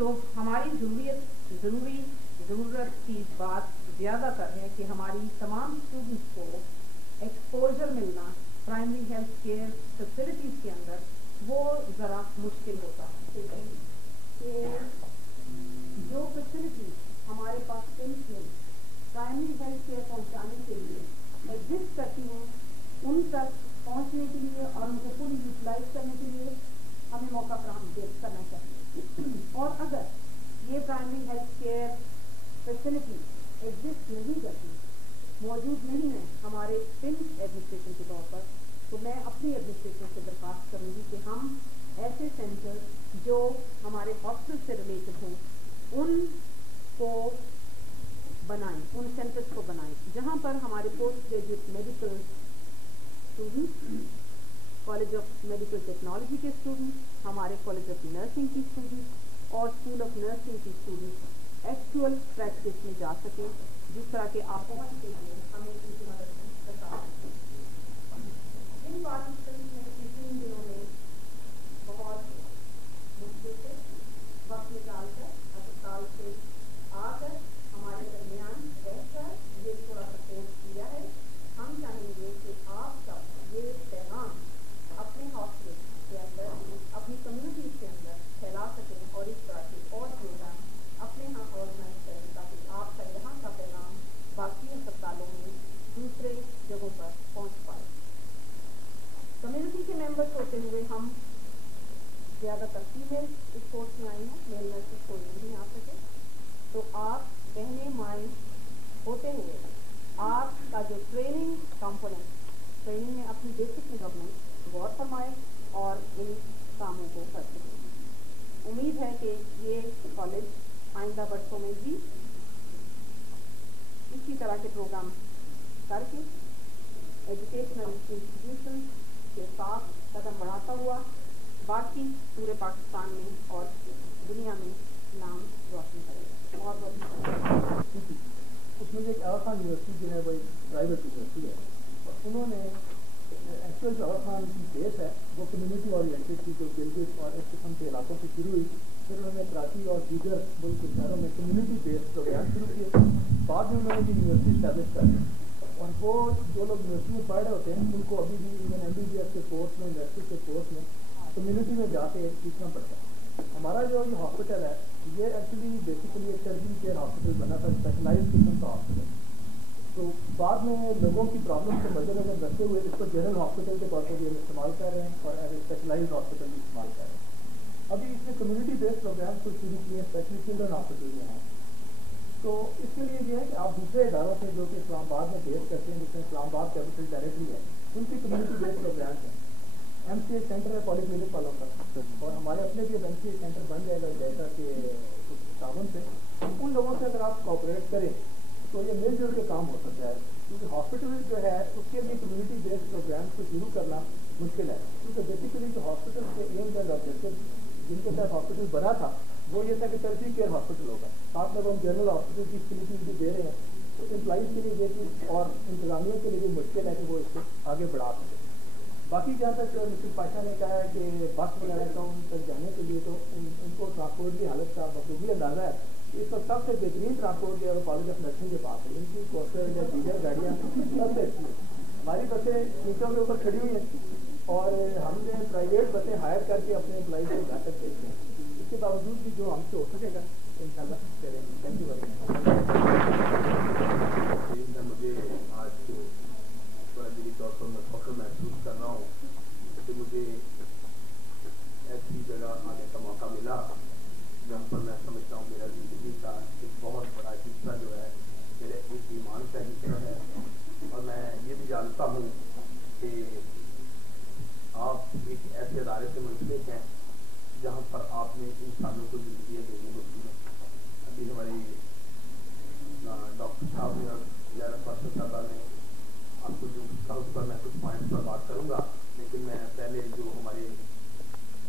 جو ہماری ضرورت کی بات زیادہ تر ہے کہ ہماری تمام اسٹوڈنٹس کو ایکسپوجر ملنا پرائمری ہیلتھ کیئر فیسلٹیز کے اندر وہ ذرا مشکل ہوتا ہے کہ جو فیسلٹیز ہمارے پاس پنس میں پرائمری ہیلتھ کیئر پہنچانے کے لیے ایگزسٹ کرتی ہیں ان تک پہنچنے کے لیے اور ان کو فلی یوٹیلائز کرنے کے لیے ہمیں موقع فراہم کرنا چاہیے. اور اگر یہ primary health care facility exist نہیں کرتی, موجود نہیں ہے ہمارے پنس ایڈمنسٹریشن کے طور پر, تو میں اپنی ایڈمنسٹریشن سے درخواست کروں گی کہ ہم ایسے سینٹر جو ہمارے ہاسپٹل سے ریلیٹڈ ہوں ان کو بنائیں, ان سینٹرز کو بنائیں جہاں پر ہمارے post graduate medical students, college of medical technology کے اسٹوڈنٹس, ہمارے کالج آف نرسنگ کی اسٹوڈنٹس اور اسکول آف نرسنگ کی اسٹوڈنٹس ایکچوئل پریکٹس میں جا سکیں, جس طرح کے آپ پہنچ کے لیے ہمیں ان کی مدد بتا سکیں. ان پارٹیسپینٹس نے پچھلے 3 دنوں میں بہت مشکل سے وقت نکال کر اسپتال سے آ کر ہمارے درمیان رہ کر یہ تھوڑا سپورٹ کیا ہے. ہم چاہیں گے کہ آپ سب یہ پیغام اپنے ہاسپٹل کے اندر, اپنی کمیونٹیز کے اندر پھیلا سکیں اور اس طرح کے اور پروگرام اپنے یہاں آرگنائز کریں تاکہ آپ کا یہاں کا پیغام باقی اسپتالوں میں دوسرے جگہوں پر پہنچ پائے. کمیونٹی کے ممبرس ہوتے ہوئے ہم زیادہ تر فیمیل اس کورس میں آئی ہیں, میل نرسز کوئی نہیں آ سکے, تو آپ بہنیں مائیں ہوتے ہوئے آپ کا جو ٹریننگ کمپوننٹ, ٹریننگ میں اپنی بیسک ڈیولپمنٹ غور فرمائیں اور ان کاموں کو کر سکیں. امید ہے کہ یہ کالج آئندہ برسوں میں بھی اسی طرح کے پروگرام کر کے ایجوکیشنل انسٹیٹیوشن کے ساتھ قدم بڑھاتا ہوا باقی پورے پاکستان میں اور دنیا میں نام روشن کرے گا. بہت بہت اس میں ایک اور خان یونیورسٹی جو ہے وہ ایک پرائیویٹ یونیورسٹی ہے, اور انہوں نے ایکچوئل جو اور خان کی کیس ہے وہ کمیونٹی اورینٹیڈ تھی, جو گلگت اور اس قسم کے علاقوں سے شروع ہوئی. پھر انہوں نے کراچی اور دیگر ملک کے شہروں میں کمیونٹی بیسڈ پروگرام شروع کیے. بعد میں انہوں نے بھی یونیورسٹی اسٹیبلش کر دی, اور وہ جو لوگ یونیورسٹی میں پڑھ رہے ہوتے ہیں ان کو ابھی بھی ایون MBBS کے کورس میں, نرسنگ کے کورس میں کمیونٹی میں جا کے سیکھنا پڑتا ہے. ہمارا جو یہ ہاسپٹل ہے یہ ایکچولی بیسیکلی ایک ٹرجری کیئر ہاسپٹل بنا تھا, اسپیشلائز قسم کا ہاسپٹل. تو بعد میں لوگوں کی پرابلم کو مد نظر رکھتے ہوئے اس کو جنرل ہاسپٹل کے طور پر بھی ہم استعمال کر رہے ہیں اور ایز اے اسپیشلائزڈ ہاسپٹل بھی استعمال کر رہے ہیں. ابھی اس میں کمیونٹی بیسڈ پروگرام کو شروع کیے, اسپیشلی چلڈرن ہاسپٹل میں ہیں. تو اس کے لیے یہ ہے کہ آپ دوسرے اداروں سے جو کہ اسلام آباد میں بیس کرتے ہیں, جس میں اسلام آباد کیپٹل ڈائریکٹلی ہے, ان کی کمیونٹی بیسڈ پروگرامس ہیں. MCH سینٹر ہے پالی کلینک والوں کا, اور ہمارے اپنے بھی MCH سینٹر بن جائے گا جیسا کہ تعاون سے. ان لوگوں سے اگر آپ کوآپریٹ کریں تو یہ مل جل کے کام ہو سکتا ہے, کیونکہ ہاسپٹل جو ہے اس کے لیے کمیونٹی بیسڈ پروگرامس کو شروع کرنا مشکل ہے. کیونکہ بیسیکلی جو ہاسپٹل کے ایمز اینڈ آبجیکٹیو جن کے تحت ہاسپٹل بنا تھا وہ یہ تھا کہ ٹرشری کیئر ہاسپٹل ہوگا, ساتھ میں ہم جنرل ہاسپٹل کی فیسلٹیز بھی دے رہے ہیں. تو امپلائیز کے لیے یہ چیز اور انتظامیہ کے لیے بھی مشکل ہے کہ وہ اس کو آگے بڑھا سکے. باقی جہاں تک مسٹر پاشا نے کہا ہے کہ بس وغیرہ کا ان تک جانے کے لیے, تو ان کو ٹرانسپورٹ کی حالت کا بخوبی اندازہ ہے. اس وقت سب سے بہترین ٹرانسپورٹ جو ہے وہ کالج آف نرسنگ کے پاس ہے. ان کی کوسٹر یا دیگر گاڑیاں سب سے اچھی ہیں. ہماری بسیں سیٹوں کے اوپر کھڑی ہوئی ہیں اور ہم نے پرائیویٹ بسیں ہائر کر کے اپنے امپلائیز کو گھر تک بھیجتے ہیں. اس کے باوجود بھی جو ہم سے ہو سکے گا انشاءاللہ کریں گے. Thank you very much. مجھے آج دلی طور پر میں فخر محسوس کر رہا ہوں کہ مجھے ایسی جگہ آنے کا موقع ملا جہاں پر میں سمجھتا ہوں میرا زندگی کا ایک بہت بڑا حصہ جو ہے میرے ایک ایمان کا حصہ ہے. اور میں یہ بھی جانتا ہوں کہ آپ ایک ایسے ادارے سے منسلک ہیں جہاں پر آپ نے انسانوں کو زندگیاں دینی ہوتی ہیں. ابھی ہماری ڈاکٹر صاحب نے اور زیادہ پرسن صاحبہ نے آپ کو جو کہا اس پر میں کچھ پوائنٹس پر بات کروں گا, لیکن میں پہلے جو ہمارے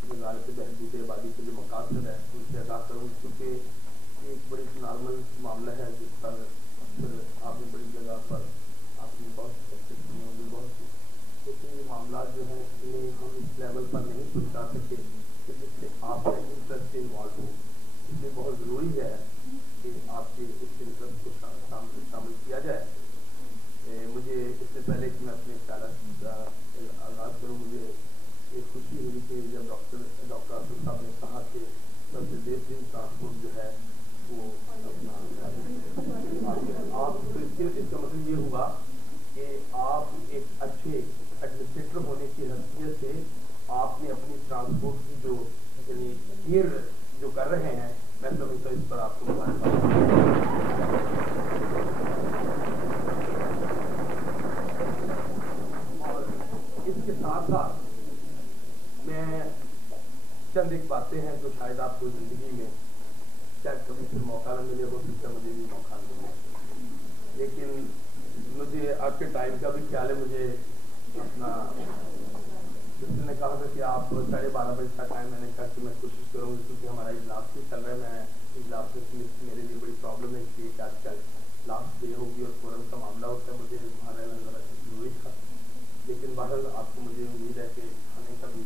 وزارت بہبود آبادی کے جو مقاصد ہے ان سے آگاہ کروں, کیونکہ ایک بڑی نارمل معاملہ ہے جس پر اکثر آپ نے بڑی جگہ پر آپ نے بہت کوشش کی ہوگی بہت سی, لیکن یہ معاملات جو ہیں انہیں ہم اس لیول پر نہیں پہنچا سکے کہ جس سے آپ کا انٹرسٹ انوالو ہو. اس لیے بہت ضروری ہے کہ آپ کی اس خدمت کو شامل کیا جائے. مجھے اس سے پہلے کہ میں اپنے خیالات کا آغاز کروں, مجھے ایک خوشی ہوئی کہ جب ڈاکٹر آصف صاحب نے کہا کہ سب سے بہترین ٹرانسپورٹ جو ہے وہ اپنا آپ اس کا مطلب یہ ہوا کہ آپ ایک اچھے ایڈمنسٹریٹر ہونے کی حیثیت سے آپ نے اپنی ٹرانسپورٹ کی جو یعنی کیئر جو کر رہے ہیں, میں سمجھتا ہوں اس پر آپ کو مبارکباد. اور اس کے ساتھ ساتھ میں چند ایک باتیں ہیں جو شاید آپ کو زندگی میں شاید کبھی پھر موقع نہ ملے, ہو سکتا ہے مجھے بھی موقع نہ ملے, لیکن مجھے آپ کے ٹائم کا بھی خیال ہے. مجھے اپنا جس نے کہا تھا کہ آپ 12:30 بجے کا ٹائم, میں نے کہا کہ میں کوشش کروں گی کیونکہ ہمارا اجلاس بھی چل رہا ہے. میں اجلاس میں میرے لیے بڑی پرابلم ہے کہ آج کل لاسٹ ڈے ہوگی اور فوراً کا معاملہ ہوتا ہے, مجھے وہاں رہنا ذرا ضروری تھا. لیکن بہرحال آپ کو مجھے امید ہے کہ کھانے کا بھی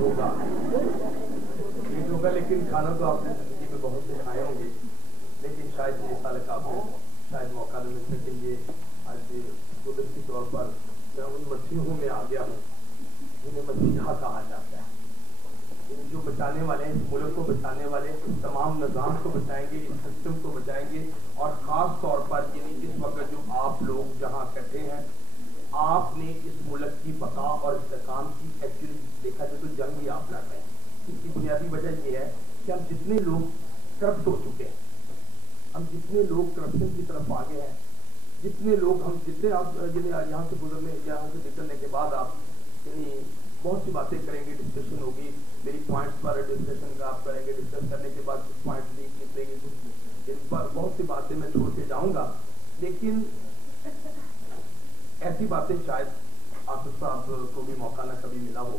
ہوگا, ٹھیک ہوگا, لیکن کھانا تو آپ نے زندگی میں بہت سے کھائے ہوں گے, لیکن شاید یہ سال کا آپ کو شاید موقع نہ مل سکے. یہ آج قدرتی طور پر میں ان مسیحوں میں آ گیا ہوں جنہیں مسیحا کہا جاتا ہے, جو بچانے والے اس ملک کو بچانے والے, اس تمام نظام کو بچائیں گے, اس سسٹم کو بچائیں گے. اور خاص طور پر یعنی اس وقت جو آپ لوگ جہاں اکٹھے ہیں, آپ نے اس ملک کی بقا اور استحکام کی ایکچولی دیکھا جائے تو جنگ ہی آپ لڑ رہے ہیں. اس کی بنیادی وجہ یہ ہے کہ ہم جتنے لوگ کرپٹ ہو چکے ہیں, ہم جتنے لوگ کرپشن کی طرف آگے ہیں, جتنے لوگ ہم جتنے آپ یعنی یہاں سے گزرنے یہاں سے نکلنے کے بعد آپ یعنی بہت سی باتیں کریں گے, ڈسکشن ہوگی, میری پوائنٹس پر ڈسکشن کا آپ کریں گے, ڈسکس کرنے کے بعد کچھ پوائنٹس نکلیں گے, ان پر بہت سی باتیں میں چھوڑ کے جاؤں گا. لیکن ایسی باتیں شاید آصف صاحب کو بھی موقع نہ کبھی ملا ہو.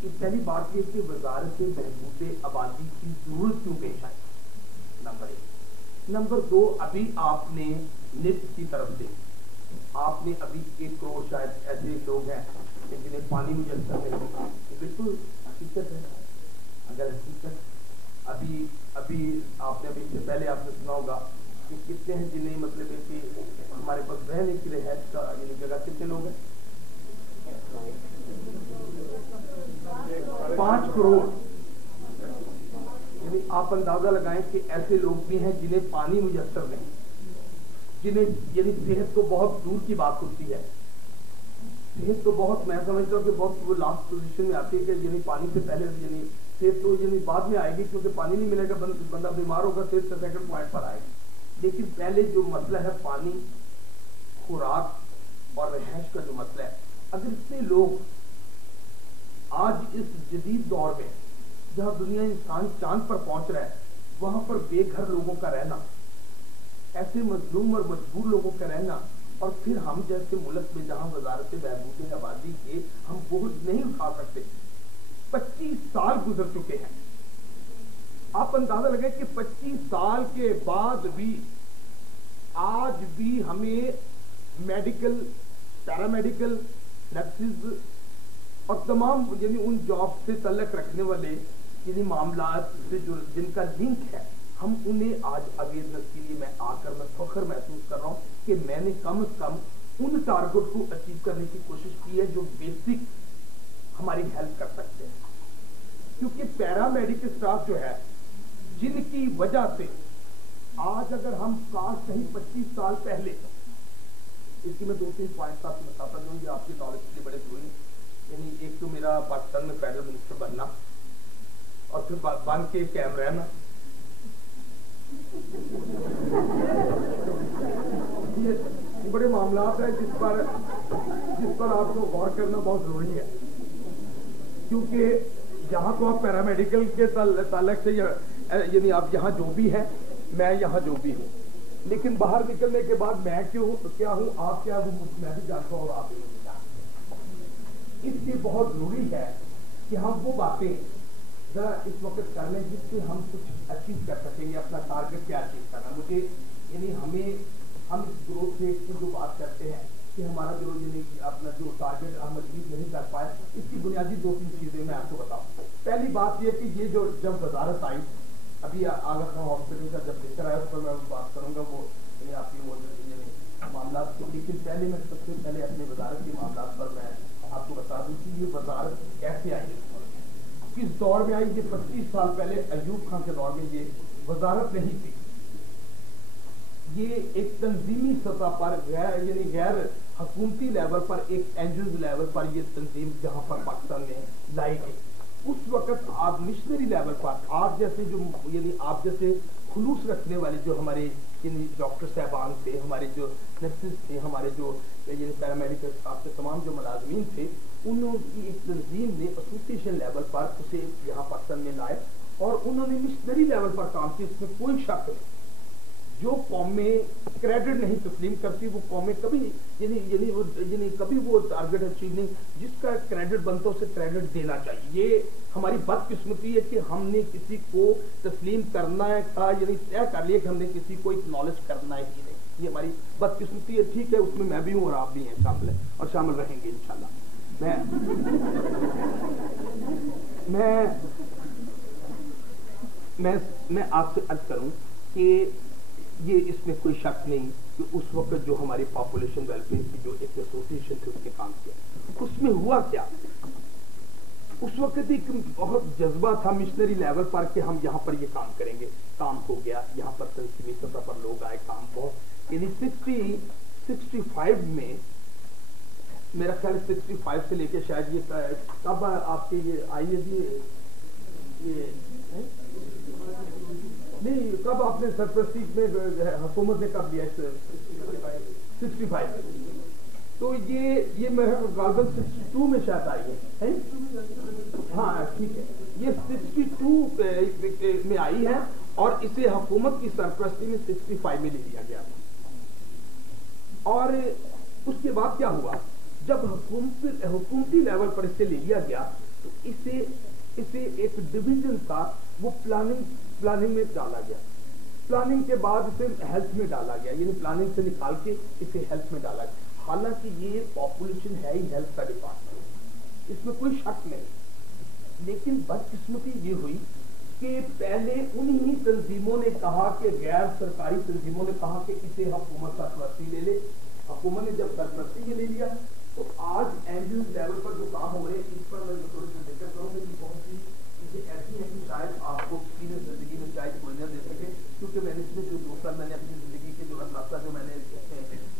کہ پہلی بات یہ کہ وزارت بہبود آبادی کی ضرورت کیوں پیش آئی, نمبر 1. نمبر 2, ابھی آپ نے نفت کی طرف سے آپ نے ابھی 1 کروڑ شاید ایسے لوگ ہیں جنہیں پانی میسر نہیں, بالکل حقیقت ہے. اگر حقیقت ابھی آپ نے ابھی سے پہلے آپ نے سنا ہوگا کہ کتنے ہیں جنہیں مطلب ہے کہ ہمارے پاس رہنے کی رہائش کا یعنی جگہ کتنے لوگ ہیں, 5 کروڑ. یعنی آپ اندازہ لگائیں کہ ایسے لوگ بھی ہیں جنہیں پانی میسر نہیں, جنہیں یعنی صحت تو بہت دور کی بات ہوتی ہے, صحت تو بہت میں سمجھتا ہوں کہ بہت وہ لاسٹ پوزیشن میں آتی ہے کہ یعنی پانی سے پہلے یعنی صحت تو یعنی بعد میں آئے گی, کیونکہ پانی نہیں ملے گا, بندہ بیمار ہوگا, صحت سے سیکنڈ پوائنٹ پر آئے گی. لیکن پہلے جو مسئلہ ہے پانی, خوراک اور رہائش کا جو مسئلہ ہے, اگر اتنے لوگ آج اس جدید دور میں جہاں دنیا انسان چاند پر پہنچ رہا ہے, وہاں پر بے گھر لوگوں کا رہنا, ایسے مظلوم اور مجبور لوگوں کا رہنا, اور پھر ہم جیسے ملک میں جہاں وزارت بہبود آبادی کے ہم بوجھ نہیں اٹھا سکتے. 25 سال گزر چکے ہیں. آپ اندازہ لگائیں کہ 25 سال کے بعد بھی آج بھی ہمیں میڈیکل, پیرامیڈیکل, نرسز اور تمام یعنی ان جاب سے تعلق رکھنے والے یعنی معاملات سے جو جن کا لنک ہے, ہم انہیں آج اویئرنیس کے لیے میں آ کر میں فخر محسوس کر رہا ہوں کہ میں نے کم از کم ان ٹارگٹ کو اچیو کرنے کی کوشش کی ہے جو بیسک ہماری ہیلپ کر سکتے ہیں. کیونکہ پیرامیڈیکل اسٹاف جو ہے, جن کی وجہ سے آج اگر ہم کاش کہیں 25 سال پہلے, اس کی میں 2-3 پوائنٹس آپ کو بتاتا ہوں, یہ آپ کی نالج کے لیے بڑے ضروری ہیں. یعنی ایک تو میرا پاکستان میں فیڈرل منسٹر بننا, اور پھر بن کے قائم رہنا. یہ بڑے معاملات ہیں جس پر آپ کو غور کرنا بہت ضروری ہے, کیونکہ یہاں تو آپ پیرامیڈیکل کے تعلق سے یعنی آپ یہاں جو بھی ہیں, میں یہاں جو بھی ہوں, لیکن باہر نکلنے کے بعد میں کیا ہوں, آپ کیا ہوں, میں بھی جانتا ہوں اور آپ بھی جانتے ہیں. اس لیے بہت ضروری ہے کہ ہم وہ باتیں ذرا اس وقت کر لیں جس سے ہم کچھ اچیو کر سکیں گے, اپنا ٹارگیٹ کیا اچیو کرنا. مجھے یعنی ہم اس گروتھ ریٹ کی جو بات کرتے ہیں, کہ ہمارا جو یعنی اپنا جو ٹارگیٹ ہم اچیو نہیں کر پائے. اس کی بنیادی 2-3 چیزیں میں آپ کو بتاؤں. پہلی بات یہ کہ یہ جو جب وزارت آئی, ابھی آغا خان ہاسپٹل کا جب ذکر آیا اس پر میں بات کروں گا, وہ یعنی آپ کی وہ یعنی معاملات کے, لیکن پہلے میں سب سے پہلے اپنے وزارت کے معاملات پر میں آپ کو بتا دوں کہ یہ وزارت کیسے آئی, کس دور میں آئی. یہ 25 سال پہلے ایوب خان کے دور میں یہ وزارت نہیں تھی. یہ ایک تنظیمی سطح پر یعنی غیر حکومتی لیول پر, ایک این جی اوز لیول پر یہ تنظیم جہاں پر پاکستان میں لائی گئی. اس وقت آپ مشنری لیول پر آپ جیسے جو یعنی آپ جیسے خلوص رکھنے والے جو ہمارے یعنی ڈاکٹر صاحبان تھے, ہمارے جو نرسز تھے, ہمارے جو یعنی پیرامیڈیکل اسٹاف کے تمام جو ملازمین تھے, انہوں کی ایک تنظیم نے ایسوسیشن لیول پر اسے یہاں پاکستان میں لائے اور انہوں نے مشنری لیول پر کام کیا. اس میں کوئی شک نہیں. جو قومیں کریڈٹ نہیں تسلیم کرتی وہ قومیں کبھی یعنی کبھی وہ ٹارگیٹ اچیو نہیں, جس کا کریڈٹ بنتا ہے اسے کریڈٹ دینا چاہیے. یہ ہماری بدقسمتی ہے کہ ہم نے کسی کو تسلیم کرنا ہے کا یعنی طے کر لیا کہ ہم نے کسی کو اکنالج کرنا ہے ہی نہیں. یہ ہماری بدقسمتی ہے. ٹھیک ہے, اس میں بھی ہوں اور آپ بھی ہیں شامل ہیں اور شامل رہیں گے انشاءاللہ. میں آپ سے عرض کروں کہ یہ اس میں کوئی شک نہیں کہ اس وقت جو ہماری پاپولیشن ویلفیئر کی جو ایک ایسوسیشن تھی اس نے کام کیا. اس میں ہوا کیا, اس وقت ایک بہت جذبہ تھا مشنری لیول پر کہ ہم یہاں پر یہ کام کریں گے. کام ہو گیا, یہاں پر تنظیمی سطح پر لوگ آئے, کام بہت یعنی 65 میں میرا خیال 65 سے لے کے شاید یہ کب آپ کے یہ آئی ہے جی نہیں, کب آپ نے سرپرستی میں حکومت نے کب لیا 65, تو یہ میں غالباً 62 میں شاید آئی ہے. ہاں ٹھیک ہے, یہ 62 میں آئی ہے اور اسے حکومت کی سرپرستی میں 65 میں لے لیا گیا تھا. اور اس کے بعد کیا ہوا, جب حکومتی لیول پر اسے لے لیا گیا تو اسے ایک ڈویژن تھا وہ پلاننگ میں ڈالا گیا. پلاننگ کے بعد اسے ہیلتھ میں ڈالا گیا, یعنی پلاننگ سے نکال کے اسے ہیلتھ میں ڈالا گیا. حالانکہ یہ پاپولیشن ہے ہی ہیلتھ کا ڈپارٹمنٹ, اس میں کوئی شک نہیں. لیکن بدقسمتی یہ ہوئی کہ پہلے انہی تنظیموں نے کہا کہ غیر سرکاری تنظیموں نے کہا کہ اسے حکومت سرپرستی لے لے. حکومت نے جب سرپرستی میں لے لیا تو آج این جی او لیول پر جو کام ہو رہے ہیں اس پر میں تھوڑی سی ذکر کروں گا کہ بہت سی چیزیں ایسی ہیں کہ شاید آپ کو کسی نے زندگی میں شاید کوئی نہ دے سکے, کیونکہ میں نے اس میں جو 2 سال میں نے اپنی زندگی کے جو اثاثہ جو میں نے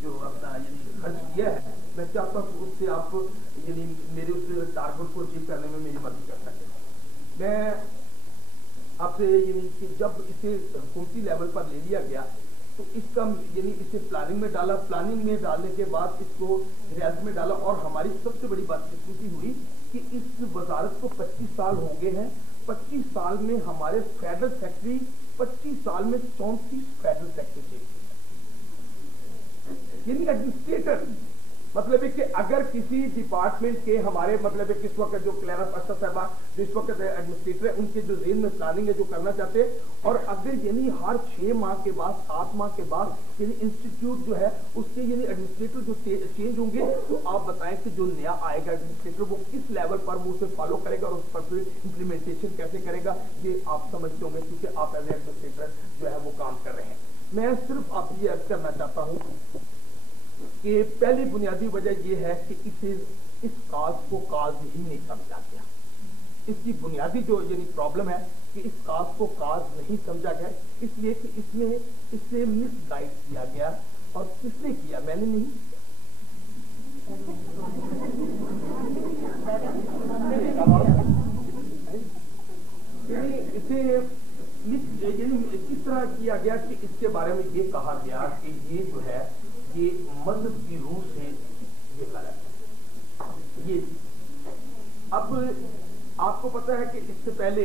جو اپنا یعنی خرچ کیا ہے, میں چاہتا ہوں اس سے آپ یعنی میرے اس ٹارگیٹ کو اچیو کرنے میں میری مدد کر سکیں. میں آپ سے یعنی کہ جب اسے حکومتی لیول پر لے لیا گیا تو اس کا یعنی اسے پلاننگ میں ڈالا, پلاننگ میں ڈالنے کے بعد اس کو ریاست میں ڈالا. اور ہماری سب سے بڑی بات قسمتی ہوئی کہ اس وزارت کو 25 سال ہو گئے ہیں. 25 سال میں ہمارے فیڈرل سیکٹری 25 سال میں 34 فیڈرل سیکٹری چینج یعنی ایڈمنسٹریٹر. مطلب ہے کہ اگر کسی ڈپارٹمنٹ کے ہمارے مطلب ہے کہ اس وقت جو کلیرا پاشا صاحبہ جو اس وقت ایڈمنسٹریٹر ہے, ان کے جو ذہن میں پلاننگ ہے جو کرنا چاہتے ہیں, اور اگر یعنی ہر 6 ماہ کے بعد 7 ماہ کے بعد یعنی انسٹیٹیوٹ جو ہے اس کے یعنی ایڈمنسٹریٹر جو چینج ہوں گے, تو آپ بتائیں کہ جو نیا آئے گا ایڈمنسٹریٹر وہ کس لیول پر وہ اسے فالو کرے گا اور اس پر پھر امپلیمنٹیشن کیسے کرے گا. یہ آپ سمجھتے ہوں گے کیونکہ آپ ایز ایڈمنسٹریٹر جو ہے وہ کام کر رہے ہیں. میں صرف آپ یہ عرض کرنا چاہتا ہوں کہ پہلی بنیادی وجہ یہ ہے کہ اس کاز کو کاز ہی نہیں سمجھا گیا. اس کی بنیادی جو یعنی پرابلم ہے کہ اس کاز کو کاز نہیں سمجھا گیا, اس لیے کہ اس میں اسے مس گائیڈ کیا گیا. اور کس نے کیا, میں نے نہیں یعنی اسے اس طرح کیا گیا کہ اس کے بارے میں یہ کہا گیا کہ یہ جو ہے یہ مذہب کی روح سے یہ غلط ہے. یہ اب آپ کو پتا ہے کہ اس سے پہلے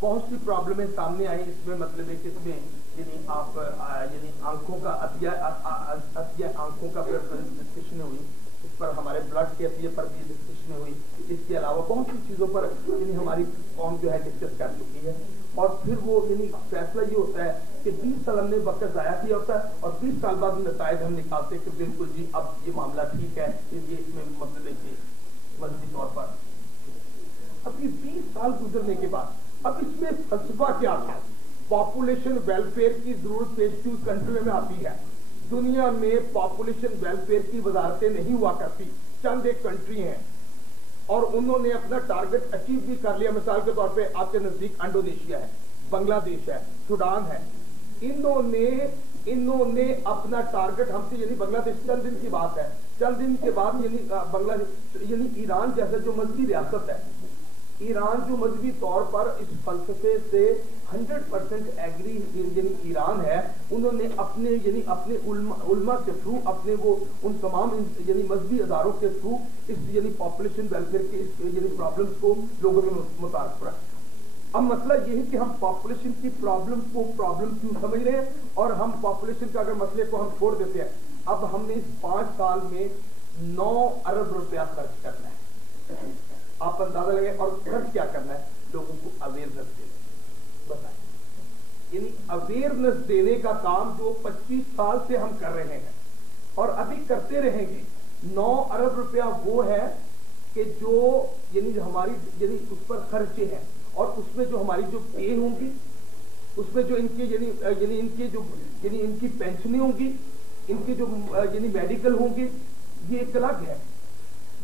بہت سی پرابلمیں سامنے آئی اس میں. مطلب ہے کہ اس میں یعنی آپ یعنی آنکھوں کا عطیہ آنکھوں کا ڈسکشن ہوئی, اس پر ہمارے بلڈ کے عطیے پر بھی ڈسکشن ہوئی. اس کے علاوہ بہت سی چیزوں پر یعنی ہماری قوم جو ہے ڈسکس کر چکی ہے. اور پھر وہ یعنی فیصلہ یہ ہوتا ہے کہ 20 سال ہم نے وقت ضائع کیا ہوتا ہے اور 20 سال بعد نتائج ہم نکالتے کہ بالکل جی اب یہ معاملہ ٹھیک ہے، یہ اس میں مطلب ہے مذہبی طور پر اب یہ 20 سال گزرنے کے بعد اب اس میں فلسفہ کیا تھا؟ پاپولیشن ویلفیئر کی ضرورت پیش کی اس کنٹری میں آتی ہے. دنیا میں پاپولیشن ویلفیئر کی وزارتیں نہیں ہوا کرتی، چند ایک کنٹری ہیں اور انہوں نے اپنا ٹارگٹ اچیو بھی کر لیا. مثال کے طور پہ آپ کے نزدیک انڈونیشیا ہے، بنگلہ دیش ہے، سوڈان ہے. انہوں نے اپنا ٹارگٹ ہم سے، یعنی بنگلہ دیش چند دن کی بات ہے، چند دن کے بعد یعنی بنگلہ دیش یعنی ایران جیسا جو مذہبی ریاست ہے، ایران جو مذہبی طور پر اس فلسفے سے 100% ایگری یعنی ایران ہے، انہوں نے اپنے یعنی اپنے علماء کے تھرو اپنے وہ ان تمام یعنی مذہبی اداروں کے تھرو اس یعنی پاپولیشن ویلفیئر کے اس یعنی پرابلمس کو لوگوں میں متعارف کرا. اب مسئلہ یہ ہے کہ ہم پاپولیشن کی پرابلم کو پرابلم کیوں سمجھ رہے ہیں اور ہم پاپولیشن کا اگر مسئلے کو ہم چھوڑ دیتے ہیں. اب ہم نے اس 5 سال میں 9 ارب روپیہ خرچ کرنا ہے. آپ اندازہ لگائیں. اور خرچ کیا کرنا ہے؟ لوگوں کو اویئرنیس دینا. بتائیں، یعنی اویئرنیس دینے کا کام جو 25 سال سے ہم کر رہے ہیں اور ابھی کرتے رہیں گے. 9 ارب روپیہ وہ ہے کہ جو یعنی ہماری یعنی اس پر خرچے ہیں اور اس میں جو ہماری جو پے ہوں گی، اس میں جو ان کے یعنی ان کے جو یعنی ان کی پینشنیں ہوں گی، ان کے جو یعنی میڈیکل ہوں گے، یہ ایک الگ ہے.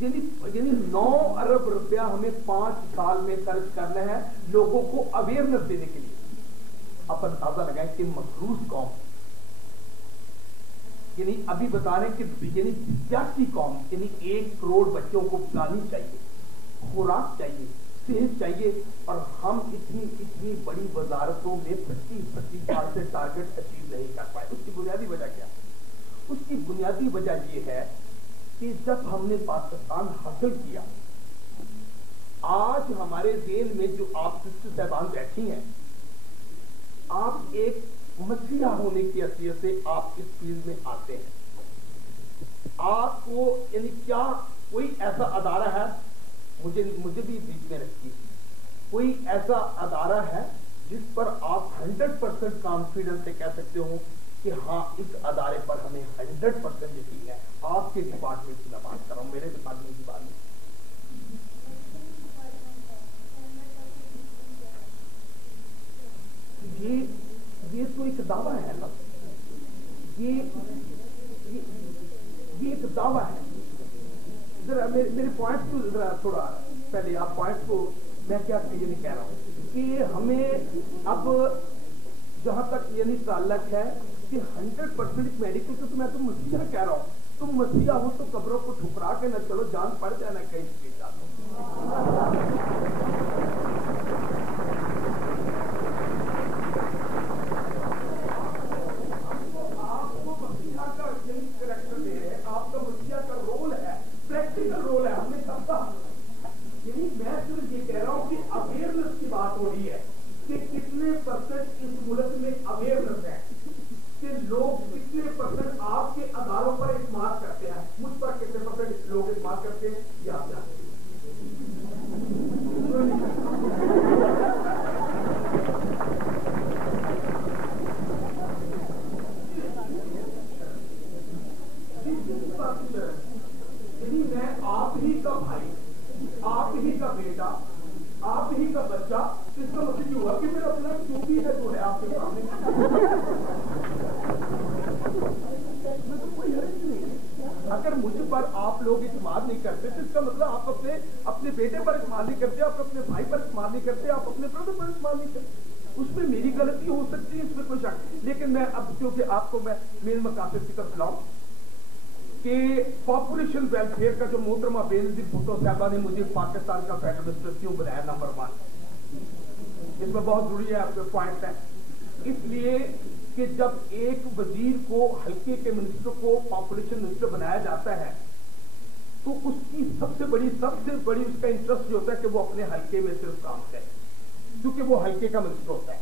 یعنی 9 ارب روپیہ ہمیں 5 سال میں خرچ کرنا ہے لوگوں کو اویئرنیس دینے کے لیے. آپ اندازہ لگائیں کہ مقروض قوم یعنی ابھی بتا رہے ہیں کہ یعنی 82 قوم یعنی 1 کروڑ بچوں کو پلانی چاہیے، خوراک چاہیے، صحت چاہیے، اور ہم اتنی بڑی وزارتوں میں 25 سال سے ٹارگٹ اچیو نہیں کر پائے. اس کی بنیادی وجہ کیا؟ اس کی بنیادی وجہ یہ ہے کہ جب ہم نے پاکستان حاصل کیا، آج ہمارے ذہن میں جو آپ سسٹر صاحبان بیٹھی ہیں، آپ ایک مسیحا ہونے کی حیثیت سے آپ اس فیلڈ میں آتے ہیں. آپ کو یعنی کیا کوئی ایسا ادارہ ہے، مجھے بھی بیچ میں رکھیے، کوئی ایسا ادارہ ہے جس پر آپ 100% کانفیڈنس سے کہہ سکتے ہو کہ ہاں اس ادارے پر ہمیں 100% یقین ہے؟ آپ کے ڈپارٹمنٹ کی میں بات کر رہا ہوں، میرے ڈپارٹمنٹ کی بات نہیں. یہ تو ایک دعویٰ ہے نا، یہ ایک دعویٰ ہے. ذرا میرے پوائنٹ کو ذرا تھوڑا پہلے آپ پوائنٹ کو، میں کیا یہ نہیں کہہ رہا ہوں کہ ہمیں اب جہاں تک یعنی تعلق ہے کہ 100% میڈیکل کا، تو میں تو مسیحا کہہ رہا ہوں. تم مسیحا ہو تو قبروں کو ٹھکرا کے نہ چلو، جان پڑ جائے نہ کہیں سے رول ہے. ہم نے سب کا یعنی میں صرف یہ کہہ رہا ہوں کہ اویئرنیس کی بات ہو رہی ہے کہ کتنے % اس ملک میں اویئرنیس ہے، کہ لوگ کتنے % آپ کے اداروں پر اعتماد کرتے ہیں. مجھ پر کتنے % لوگ اعتماد کرتے ہیں یہ آپ جانتے ہیں. میں آپ ہی کا بھائی، آپ ہی کا بیٹا، آپ ہی کا بچہ، اس کا مطلب یہ ہوا کہ میرا اپنا جو بھی ہے جو ہے آپ کے سامنے. کوئی حرج نہیں ہے. اگر مجھ پر آپ لوگ اعتماد نہیں کرتے تو اس کا مطلب آپ اپنے بیٹے پر اعتماد نہیں کرتے، آپ اپنے بھائی پر اعتماد نہیں کرتے، آپ اپنے بردر پر اعتماد نہیں کرتے. اس میں میری غلطی ہو سکتی ہے، اس میں کوئی شک. لیکن میں اب کیونکہ آپ کو میں مین مقاصد کی طرف لاؤں کہ پاپولیشن ویلفیئر کا جو محترمہ بینظیر بھٹو صاحبہ نے مجھے پاکستان کا فیڈرل منسٹر کیوں بنایا نمبر 1، اس میں بہت ضروری ہے آپ کے پوائنٹ ہے. اس لیے کہ جب ایک وزیر کو حلقے کے منسٹر کو پاپولیشن منسٹر بنایا جاتا ہے تو اس کی سب سے بڑی اس کا انٹرسٹ جو ہوتا ہے کہ وہ اپنے حلقے میں صرف کام کرے، کیونکہ وہ حلقے کا منسٹر ہوتا ہے.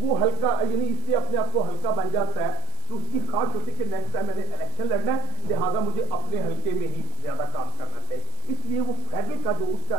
وہ حلقہ یعنی اس سے اپنے آپ کو حلقہ بن جاتا ہے، تو اس کی خواہش ہوتی ہے کہ نیکسٹ ٹائم میں نے الیکشن لڑنا ہے، لہٰذا مجھے اپنے حلقے میں ہی زیادہ کام کرنا چاہیے. اس لیے وہ فیڈرل کا جو اس کا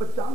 50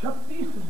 36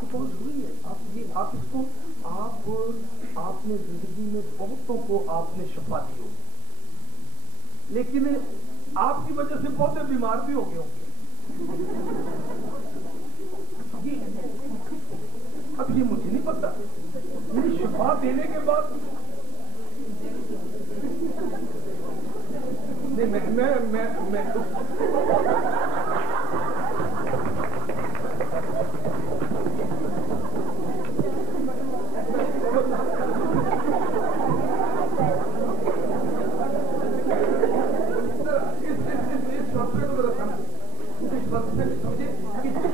تو بہت ضروری ہے. آپ اس کو آپ نے زندگی میں بہتوں کو آپ نے شفا دی ہوگی, لیکن آپ کی وجہ سے بہت بیمار بھی ہو گئے ہوں گے. اب یہ مجھے نہیں پتا, میری شفا دینے کے بعد میں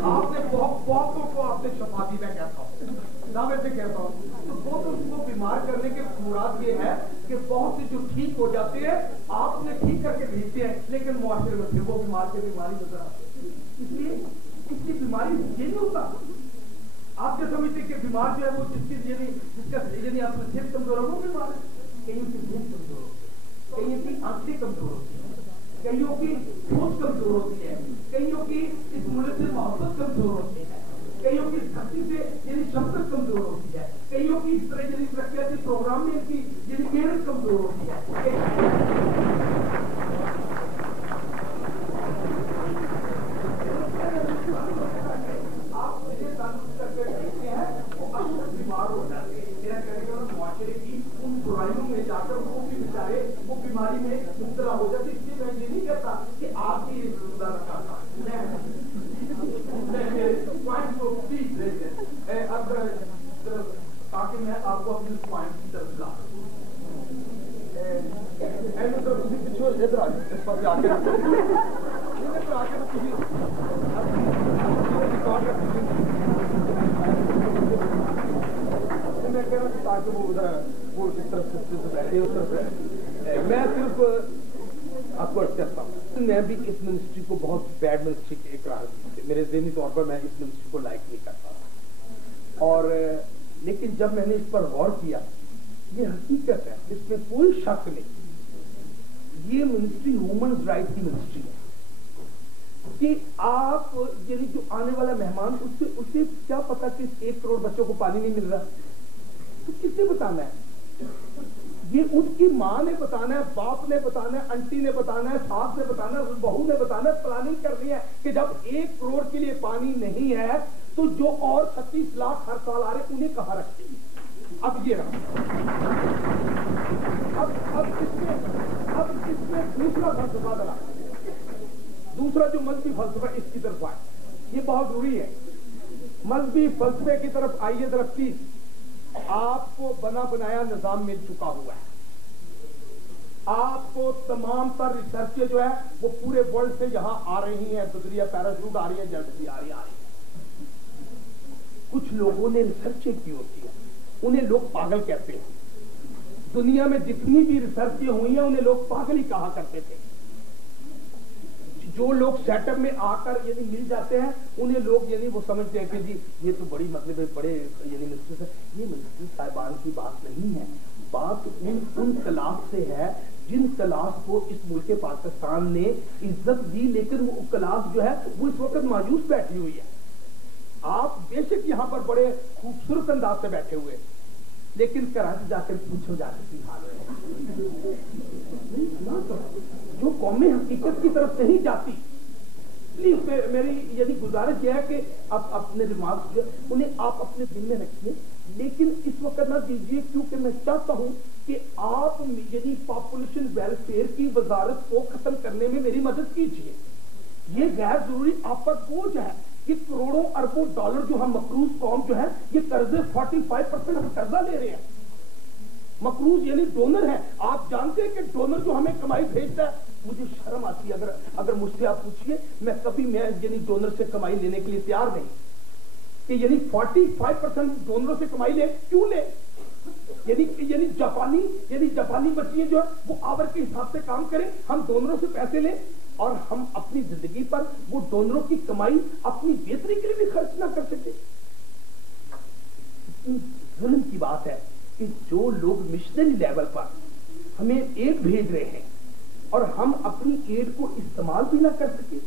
آپ نے بہتوں کو آپ نے شفا دی, میں کہتا ہوں, دعوے سے کہتا ہوں. تو بہتوں کو بیمار کرنے کے مراد یہ ہے کہ بہت سے جو ٹھیک ہو جاتے ہیں آپ نے ٹھیک کر کے بھیجتے ہیں, لیکن معاشرے میں پھر وہ بیمار سے بیماری نظر آتے ہیں. اس لیے اس کی بیماری یہ نہیں ہوتا. آپ جو سمجھتے کہ بیمار جو ہے وہ جس کا آپ نے صحت کمزور ہے وہ بیمار ہے. کئیوں کی صحت کمزور ہوتی ہے, کئیوں کی آنکھیں کمزور ہوتی ہیں, کئیوں کی سوچ کمزور ہوتی ہے, کئیوں کی اس ملک سے محبت کمزور ہوتی ہے, کئیوں کی دھرتی سے شفقت کمزور ہوتی ہے, کئیوں کی اس طرح ترقیاتی پروگرام میں کی محنت کمزور ہوتی ہے. آپ مجھے تعلق کر کے دیکھتے ہیں وہ اکثر بیمار ہو جاتے ہیں. میرا کہنے کا معاشرے کی ان برائیوں میں جا کر وہ بھی بیچارے وہ بیماری میں مبتلا ہو جاتے. اس لیے میں یہ نہیں کہتا کہ آپ کی رکھا تھا, پوائنٹ کو پلیز لے لیں تاکہ میں آپ کو اپنے پوائنٹ کی طرف لا میں کہہ رہا تھا تاکہ وہ اس طرف سے بیٹھے اس طرف. میں صرف آپ کو کہتا ہوں میں بھی اس منسٹری کو بہت بیڈ منسٹری کے اقرار دی, میرے ذہنی طور پر میں اس منسٹری کو لائک نہیں کرتا. اور لیکن جب میں نے اس پر غور کیا, یہ حقیقت ہے, اس میں کوئی شک نہیں, یہ منسٹری ہیومن رائٹ کی منسٹری ہے. کہ آپ جو آنے والا مہمان اسے کیا پتا کہ 1 کروڑ بچوں کو پانی نہیں مل رہا, تو کس نے بتانا ہے؟ یہ اس کی ماں نے بتانا ہے, باپ نے بتانا ہے, انٹی نے بتانا ہے, ساس نے بتانا ہے, بہو نے بتانا ہے, پلاننگ کرنی ہے کہ جب 1 کروڑ کے لیے پانی نہیں ہے تو جو اور 36 لاکھ ہر سال آ رہے انہیں کہاں رکھتے ہیں. اب یہ رہا, اب اس میں دوسرا فلسفہ ذرا, دوسرا جو مذہبی فلسفہ اس کی طرف آئے, یہ بہت ضروری ہے. مذہبی فلسفے کی طرف آئیے ذرا پلیز. آپ کو بنا بنایا نظام مل چکا ہوا ہے, آپ کو تمام تر ریسرچ جو ہے وہ پورے ورلڈ سے یہاں آ رہی ہیں, بدریہ پیراشوٹ آ رہی ہیں, جلد بھی آ رہی ہے. کچھ لوگوں نے ریسرچ کی ہوتی ہے, انہیں لوگ پاگل کہتے ہیں. دنیا میں جتنی بھی ریسرچیں ہوئی ہیں انہیں لوگ پاگل ہی کہا کرتے تھے. جو لوگ سیٹ اپ میں آ کر مل جاتے ہیں انہیں لوگ وہ سمجھتے ہیں کہ جی یہ تو بڑی مطلب بڑے منسٹر ہے. یہ منسٹر صاحبان کی بات نہیں ہے, بات ان کلاس سے ہے جن کلاس کو اس ملک پاکستان نے عزت دی, لیکن وہ کلاس جو ہے وہ اس وقت مایوس بیٹھی ہوئی ہے. آپ بے شک یہاں پر بڑے خوبصورت انداز سے بیٹھے ہوئے, لیکن کراچی جا کر پوچھو جا کے حال ہے. جو قومیں حقیقت کی طرف نہیں جاتی, پلیز میری گزارش یہ ہے کہ آپ اپنے ریمارکس انہیں آپ اپنے دل میں رکھیے, لیکن اس وقت نہ دیجیے, کیونکہ میں چاہتا ہوں کہ آپ پاپولیشن ویلفیئر کی وزارت کو ختم کرنے میں میری مدد کیجیے. یہ غیر ضروری آپ پر بوجھ ہے. یہ کروڑوں اربوں ڈالر جو ہم مقروض قوم جو ہے, یہ قرضے 45% ہم قرضہ لے رہے ہیں. مقروض ڈونر ہے. آپ جانتے ہیں کہ ڈونر جو ہمیں کمائی بھیجتا ہے, مجھے شرم آتی ہے اگر مجھ سے آپ پوچھیے, میں کبھی ڈونر سے کمائی لینے کے لیے تیار نہیں. کہ 45% ڈونروں سے کمائی لے, کیوں لے؟ جاپانی بچیاں جو ہے وہ آور کے حساب سے کام کریں, ہم ڈونروں سے پیسے لیں اور ہم اپنی زندگی پر وہ ڈونروں کی کمائی اپنی بہتری کے لیے بھی خرچ نہ کر سکے. ظلم کی بات ہے کہ جو لوگ مشنری لیول پر ہمیں ایڈ بھیج رہے ہیں اور ہم اپنی ایڈ کو استعمال بھی نہ کر سکے.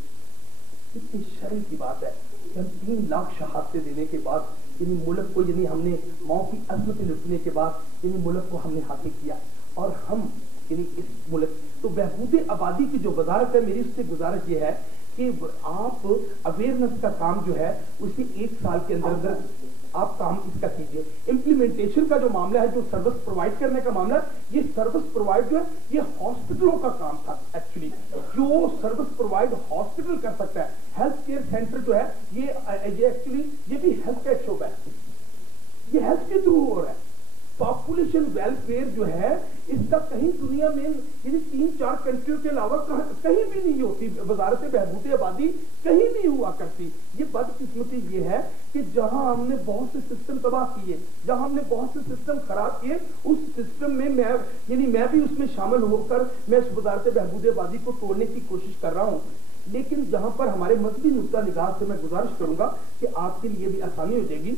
اتنی شرم کی بات ہے کہ ہم 3 لاکھ شہادتیں دینے کے بعد یعنی ملک کو یعنی ہم نے ماؤں کی عظمت لٹنے کے بعد یعنی ملک کو ہم نے حاصل کیا اور ہم یعنی اس ملک تو بہبود آبادی کی جو وزارت ہے میری اس سے گزارش یہ ہے کہ آپ اویئرنیس کا کام جو ہے اسے 1 سال کے اندر اندر آپ کام اس کا کیجئے. امپلیمنٹیشن کا جو معاملہ ہے جو سروس پرووائڈ کرنے کا معاملہ ہے یہ سروس پرووائڈ جو ہے یہ ہاسپٹلوں کا کام تھا ایکچولی. جو سروس پرووائڈ ہاسپٹل کر سکتا ہے ہیلتھ کیئر سینٹر جو ہے یہ ایکچولی یہ بھی ہیلتھ کا شعبہ ہے, یہ ہیلتھ کے تھرو ہو رہا ہے. پاپولیشن ویلفیئر جو ہے اس کا کہیں دنیا میں یعنی 3-4 کنٹریوں کے علاوہ کہیں بھی نہیں ہوتی. وزارت بہبود آبادی کہیں نہیں ہوا کرتی. یہ بدقسمتی یہ ہے کہ جہاں ہم نے بہت سے سسٹم تباہ کیے, جہاں ہم نے بہت سے سسٹم خراب کیے, اس سسٹم میں میں بھی اس میں شامل ہو کر میں اس وزارت بہبود آبادی کو توڑنے کی کوشش کر رہا ہوں. لیکن جہاں پر ہمارے مذہبی نقطہ نگاہ سے میں گزارش کروں گا کہ آپ کے لیے بھی آسانی ہو جائے گی.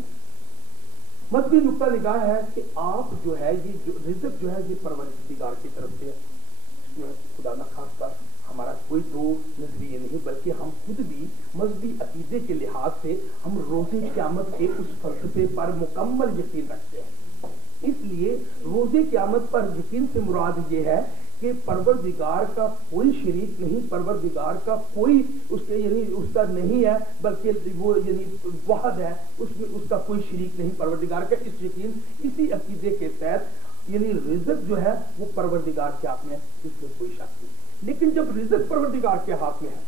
مذہبی نقطہ نگاہ ہے کہ آپ جو ہے یہ جو رزق جو ہے یہ پروردگار کی طرف سے ہے. خدا نہ خاص کر ہمارا کوئی دو نظریے نہیں بلکہ ہم خود بھی مذہبی عقیدے کے لحاظ سے ہم روزے قیامت کے اس فلسفے پر مکمل یقین رکھتے ہیں. اس لیے روزے قیامت پر یقین سے مراد یہ ہے کہ پروردگار کا کوئی شریک نہیں, پروردگار کا کوئی اس کے یعنی اس کا نہیں ہے بلکہ وہ یعنی واحد ہے, اس میں اس کا کوئی شریک نہیں پروردگار کا. اس یقین اسی عقیدے کے تحت یعنی رزق جو ہے وہ پروردگار کے ہاتھ میں ہے, اس میں کوئی شک نہیں. لیکن جب رزق پروردگار کے ہاتھ میں ہے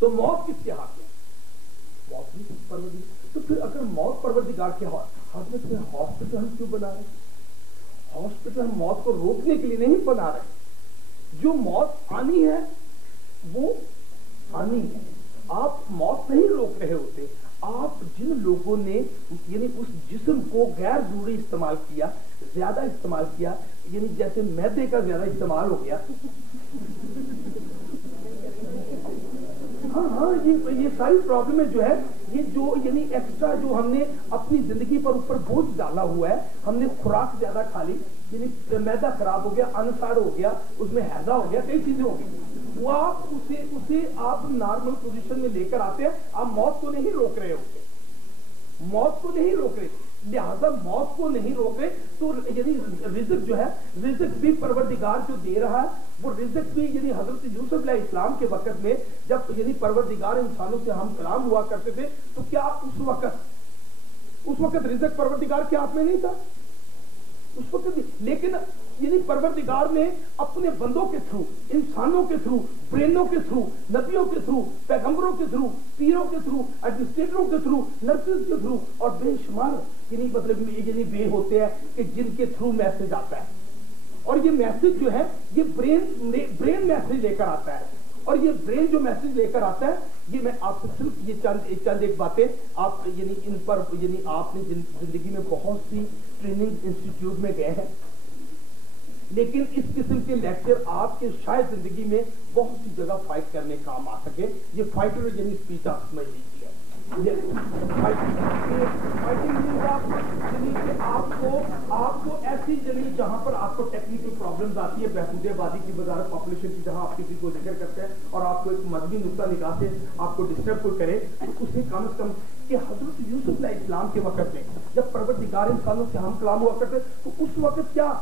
تو موت کس کے ہاتھ میں ہے؟ موت بھی پروردگار. تو پھر اگر موت پروردگار کے ہاتھ میں تو ہاسپٹل ہم کیوں بنا رہے ہیں؟ ہاسپٹل ہم موت کو روکنے کے لیے نہیں بنا رہے. جو موت آنی ہے وہ آنی ہے. آپ موت نہیں روک رہے ہوتے. آپ جن لوگوں نے یعنی اس جسم کو غیر ضروری استعمال کیا, زیادہ استعمال کیا, یعنی جیسے میدے کا زیادہ استعمال ہو گیا. ہاں یہ ساری پرابلم جو ہے یہ جو یعنی ایکسٹرا جو ہم نے اپنی زندگی پر اوپر بوجھ ڈالا ہوا ہے, ہم نے خوراک زیادہ کھا لی, یعنی میدا خراب ہو گیا, انسار ہو گیا, اس میں ہیضہ ہو گیا, کئی چیزیں ہو گئی. وہ آپ اسے آپ نارمل پوزیشن میں لے کر آتے ہیں. آپ موت کو نہیں روک رہے ہوتے, موت کو نہیں روک رہے, لہذا موت کو نہیں روک رہے. تو یعنی رزق جو ہے رزق بھی پروردگار جو دے رہا ہے وہ رزق بھی یعنی حضرت یوسف علیہ السلام کے وقت میں جب یعنی پروردگار انسانوں سے ہم کلام ہوا کرتے تھے تو کیا اس وقت رزق پروردگار کے ہاتھ میں نہیں تھا اس وقت بھی. لیکن یعنی پروردگار نے اپنے بندوں کے تھرو, انسانوں کے تھرو, برینوں کے تھرو, نبیوں کے تھرو, پیغمبروں کے تھرو, پیروں کے تھرو, ایڈمنسٹریٹروں کے تھرو, نرسز کے تھرو اور بے شمار یعنی مطلب یعنی وے ہوتے ہیں کہ جن کے تھرو میسج آتا ہے. اور یہ میسج جو ہے یہ برین میسج لے کر آتا ہے. اور یہ برین جو میسج لے کر آتا ہے یہ میں آپ سے صرف یہ چند ایک باتیں آپ یعنی ان پر یعنی آپ نے زندگی میں بہت سی ٹریننگ انسٹیٹیوٹ میں گئے ہیں, لیکن اس قسم کے لیکچر آپ کے شاید زندگی میں بہت سی جگہ فائٹ کرنے کام آ سکے. یہ فائٹر یعنی اسپیچ آپ سمجھ لیجیے. آپ کو ایسی یعنی جہاں پر آپ کو ٹیکنیکل پرابلمز آتی ہے, بہبود آبادی کی وزارت پاپولیشن کی, جہاں آپ کسی کو ذکر کرتے ہیں اور آپ کو ایک مذہبی نقطہ نگاہ سے آپ کو ڈسٹرب کوئی کرے, تو اسے کم از کم کہ حضرت یوسف علیہ السلام کے وقت میں جب پروردگار انسانوں سے ہم کلام ہوا کرتے تو اس وقت کیا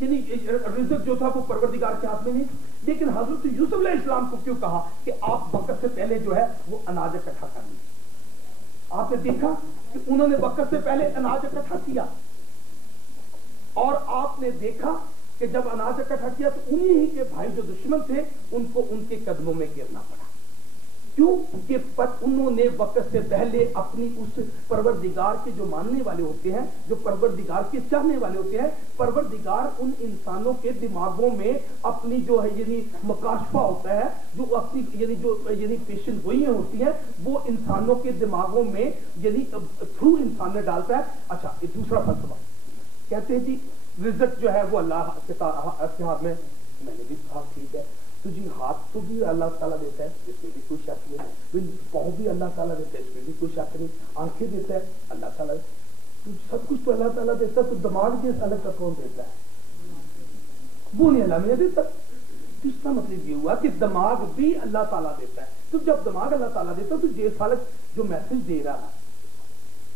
یعنی رزق جو تھا وہ پروردگار کے ہاتھ میں نہیں تھا. لیکن حضرت یوسف علیہ السلام کو کیوں کہا کہ آپ وقت سے پہلے جو ہے وہ اناج اکٹھا کر لیں؟ آپ نے دیکھا کہ انہوں نے وقت سے پہلے اناج اکٹھا کیا, اور آپ نے دیکھا کہ جب اناج اکٹھا کیا تو انہی ہی کے بھائی جو دشمن تھے ان کو ان کے قدموں میں گرنا پڑا. کیوں کہ انہوں نے وقت سے پہلے اپنی اس پروردگار کے جو ماننے والے ہوتے ہیں, جو پروردگار کے چاہنے والے ہوتے ہیں, پروردگار ان انسانوں کے دماغوں میں اپنی جو ہے یعنی مکاشفہ ہوتا ہے, جو اپنی یعنی پیشن گوئیاں ہوتی ہیں وہ انسانوں کے دماغوں میں یعنی تھرو انسان نے ڈالتا ہے. اچھا ایک دوسرا فلسفہ کہتے ہیں جی رزق جو ہے وہ اللہ کے ہاتھ میں. میں نے بھی کہا ٹھیک ہے, تو جی ہاتھ تو بھی اللہ تعالیٰ دیتا ہے, اس میں بھی کوئی شک نہیں. پاؤں بھی اللہ تعالیٰ دیتا ہے, اس میں بھی کوئی شک نہیں. آنکھیں دیتا ہے اللہ تعالیٰ, تو سب کچھ تو اللہ تعالیٰ دیتا ہے, تو دماغ بھی الگ کا کون دیتا ہے؟ وہ نہیں اللہ میں دیتا. اس کا مطلب یہ ہوا کہ دماغ بھی اللہ تعالیٰ دیتا ہے. تو جب دماغ اللہ تعالیٰ دیتا ہے تو یہ سالک جو میسج دے رہا ہے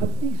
36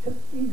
36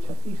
36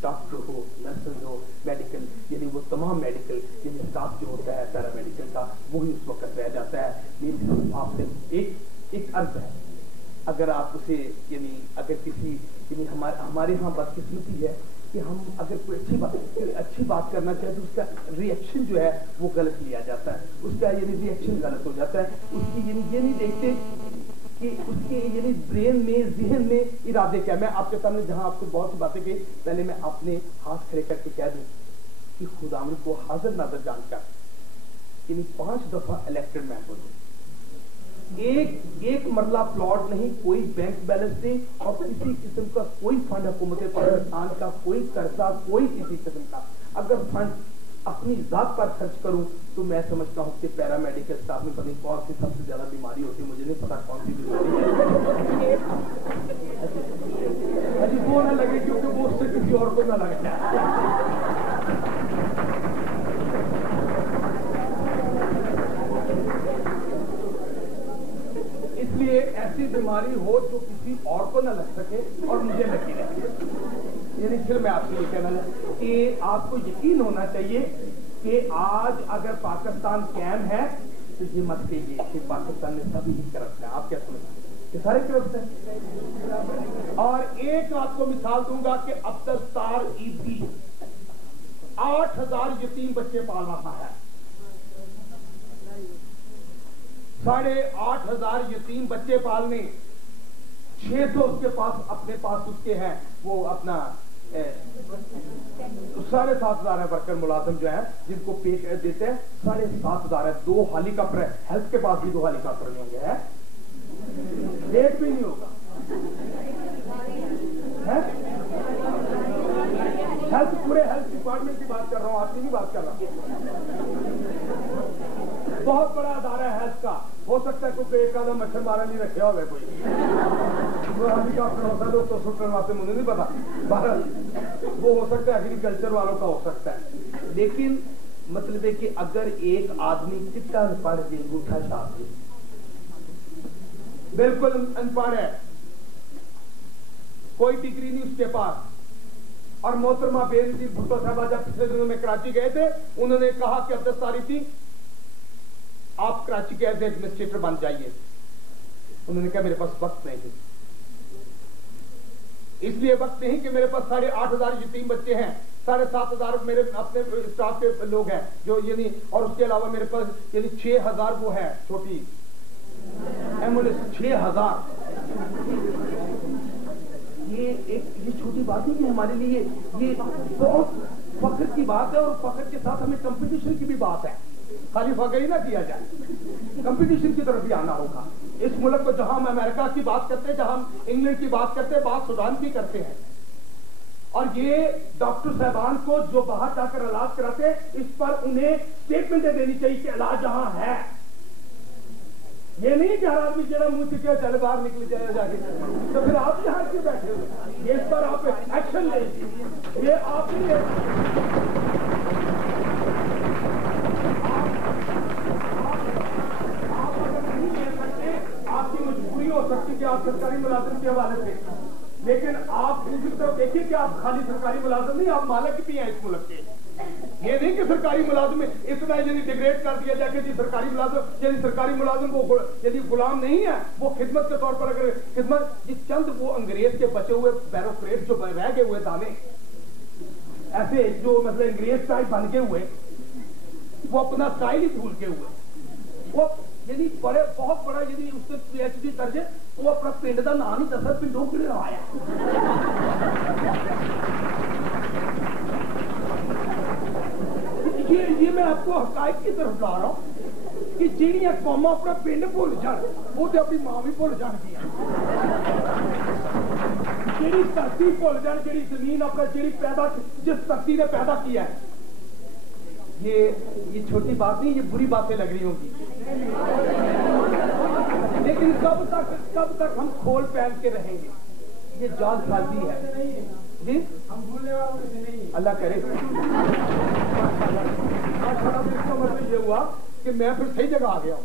ڈاکٹر ہو، نرسز ہو، میڈیکل یعنی وہ تمام میڈیکل یعنی اسٹاف جو ہوتا ہے پیرا میڈیکل کا وہی اس وقت رہ جاتا ہے. میری آپ سے ایک عرض ہے، اگر آپ اسے یعنی اگر کسی یعنی ہمارے ہاں بدقسمتی ہے کہ ہم اگر کوئی اچھی بات کرنا چاہیں تو اس کا ری ایکشن جو ہے وہ غلط لیا جاتا ہے، اس کا یعنی ری ایکشن غلط ہو جاتا ہے. اس کی یعنی یہ نہیں دیکھتے کہ اس کے یعنی برین میں ذہن میں ارادے کیا. میں آپ کے سامنے جہاں آپ کو بہت سی باتیں کہی، پہلے میں اپنے ہاتھ کھڑے کر کے کہہ دوں کہ خداوند کو حاضر ناظر جان کر یعنی 5 دفعہ الیکٹڈ ممبر ہو، ایک مرلہ پلاٹ نہیں، کوئی بینک بیلنس نہیں، اور کسی قسم کا کوئی فنڈ حکومت پاکستان کا کوئی قرضہ کوئی کسی قسم کا اگر فنڈ اپنی ذات پر خرچ کروں تو میں سمجھتا ہوں کہ پیرا میڈیکل اسٹاف میں پتہ نہیں کون سی سب سے زیادہ بیماری ہوتی ہے، مجھے نہیں پتا کون سی بیماری ہے. ابھی وہ نہ لگے کیونکہ وہ اس سے کسی اور کو نہ لگے. اس لیے ایسی بیماری ہو جو کسی اور کو نہ لگ سکے اور مجھے لگی رہے. یعنی پھر میں آپ سے یہ کہنا ہے کہ آپ کو یقین ہونا چاہیے کہ آج اگر پاکستان قائم ہے تو یہ مت کہیے کہ پاکستان میں سبھی ہی کرپٹ ہیں. آپ کیا سمجھتے ہیں کہ سارے کرپٹ ہیں؟ اور ایک آپ کو مثال دوں گا کہ عبدالستار عیدی 8000 یتیم بچے پال رہا ہے. 8500 یتیم بچے پالنے، 600 اس کے پاس اپنے پاس اس کے ہیں وہ اپنا 7500 ہے ورکر ملازم جو ہیں جن کو پے دیتے ہیں. 7500 ہے. 2 ہیلی کاپٹر ہے. ہیلتھ کے پاس بھی 2 ہیلی کاپٹر نہیں ہوں گے، ہے ایک بھی نہیں ہوگا. ہیلتھ پورے ہیلتھ ڈپارٹمنٹ کی بات کر رہا ہوں، آپ کی نہیں بات کر رہا. بہت بڑا ادارہ ہے ہیلتھ کا. ہو سکتا ہے کوئی ایک آدھا مچھر مارا نہیں رکھا ہوئے کوئی ہیلی کاپٹر ہوتا ہے تو سٹر واسطے مجھے نہیں پتا. بہرحال وہ ہو سکتا ہے ایگریکلچر والوں کا ہو سکتا ہے. لیکن مطلب ہے کہ اگر ایک آدمی چٹا انپڑھ انگوٹھا چھاپ دے، بالکل انپڑھ ہے، کوئی ڈگری نہیں اس کے پاس، اور محترمہ بے نظیر بھٹو صاحبہ جب پچھلے دنوں میں کراچی گئے تھے انہوں نے کہا کہ عبدالستار تھی آپ کراچی کے ایز ایڈمنسٹریٹر بن جائیے. انہوں نے کہا میرے پاس وقت نہیں، اس لیے وقت نہیں کہ میرے پاس 8500 یتیم بچے ہیں، 7500 میرے اپنے اسٹاف کے لوگ ہیں جو یعنی، اور اس کے علاوہ میرے پاس یعنی 6000 وہ ہے چھوٹی ایمبولینس. 6000 یہ چھوٹی بات نہیں ہے ہمارے لیے، یہ بہت فخر کی بات ہے. اور فخر کے ساتھ ہمیں کمپٹیشن کی بھی بات ہے. خالی فخر ہی نہ کیا جائے، کمپٹیشن کی طرف بھی آنا ہوگا. اس ملک کو جہاں ہم امریکہ کی بات کرتے ہیں، جہاں ہم انگلینڈ کی بات کرتے ہیں، بات سوڈان کی کرتے ہیں. اور یہ ڈاکٹر صاحبان کو جو باہر جا کر علاج کراتے ہیں اس پر انہیں اسٹیٹمنٹیں دینی چاہیے کہ علاج جہاں ہے. یہ نہیں کہ ہر آدمی جڑا منہ سے کیا چلے باہر نکل جائے جا کے، تو پھر آپ یہاں کیوں بیٹھے ہوئے؟ اس پر آپ ایکشن لیں. یہ آپ ہی آپ کی مجبوری ہو سکتی کہ آپ سرکاری ملازم کے حوالے سے، لیکن آپ دوسری طرف دیکھیے کہ آپ خالی سرکاری ملازم نہیں، آپ مالک بھی ہیں اس ملک کے. یہ نہیں کہ سرکاری ملازم اتنا یعنی ڈیگریڈ کر دیا جائے کہ جی سرکاری ملازم وہ یعنی غلام نہیں ہے، وہ خدمت کے طور پر اگر خدمت جس چند وہ انگریز کے بچے ہوئے بیروکریٹ جو رہ گئے ہوئے دانے ایسے جو مطلب انگریز ٹائپ بن کے ہوئے، وہ اپنا اسٹائل ہی بھول کے ہوئے، وہ یعنی بڑے بہت بڑا یعنی اس سے پی ایچ ڈی درجے وہ اپنا پنڈ کا نام نہیں دسا پنڈوں کے لیے آیا. یہ میں آپ کو حقائق کی طرف لا رہا ہوں کہ جہاں قوم اپنا پنڈ بھول جان وہ تو اپنی ماں بھی بھول جان گیا. جیڑی دھرتی بھول جان، جیڑی زمین اپنا جیڑی پیدا جس دھرتی نے پیدا کیا ہے. یہ چھوٹی بات نہیں، یہ بری باتیں لگ رہی ہوں گی، لیکن کب تک ہم کھول پہن کے رہیں گے؟ یہ جال سازی ہے جی، ہم بھولنے والوں سے نہیں. اللہ کرے. اس کا مطلب یہ ہوا کہ میں پھر صحیح جگہ آ گیا ہوں.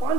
5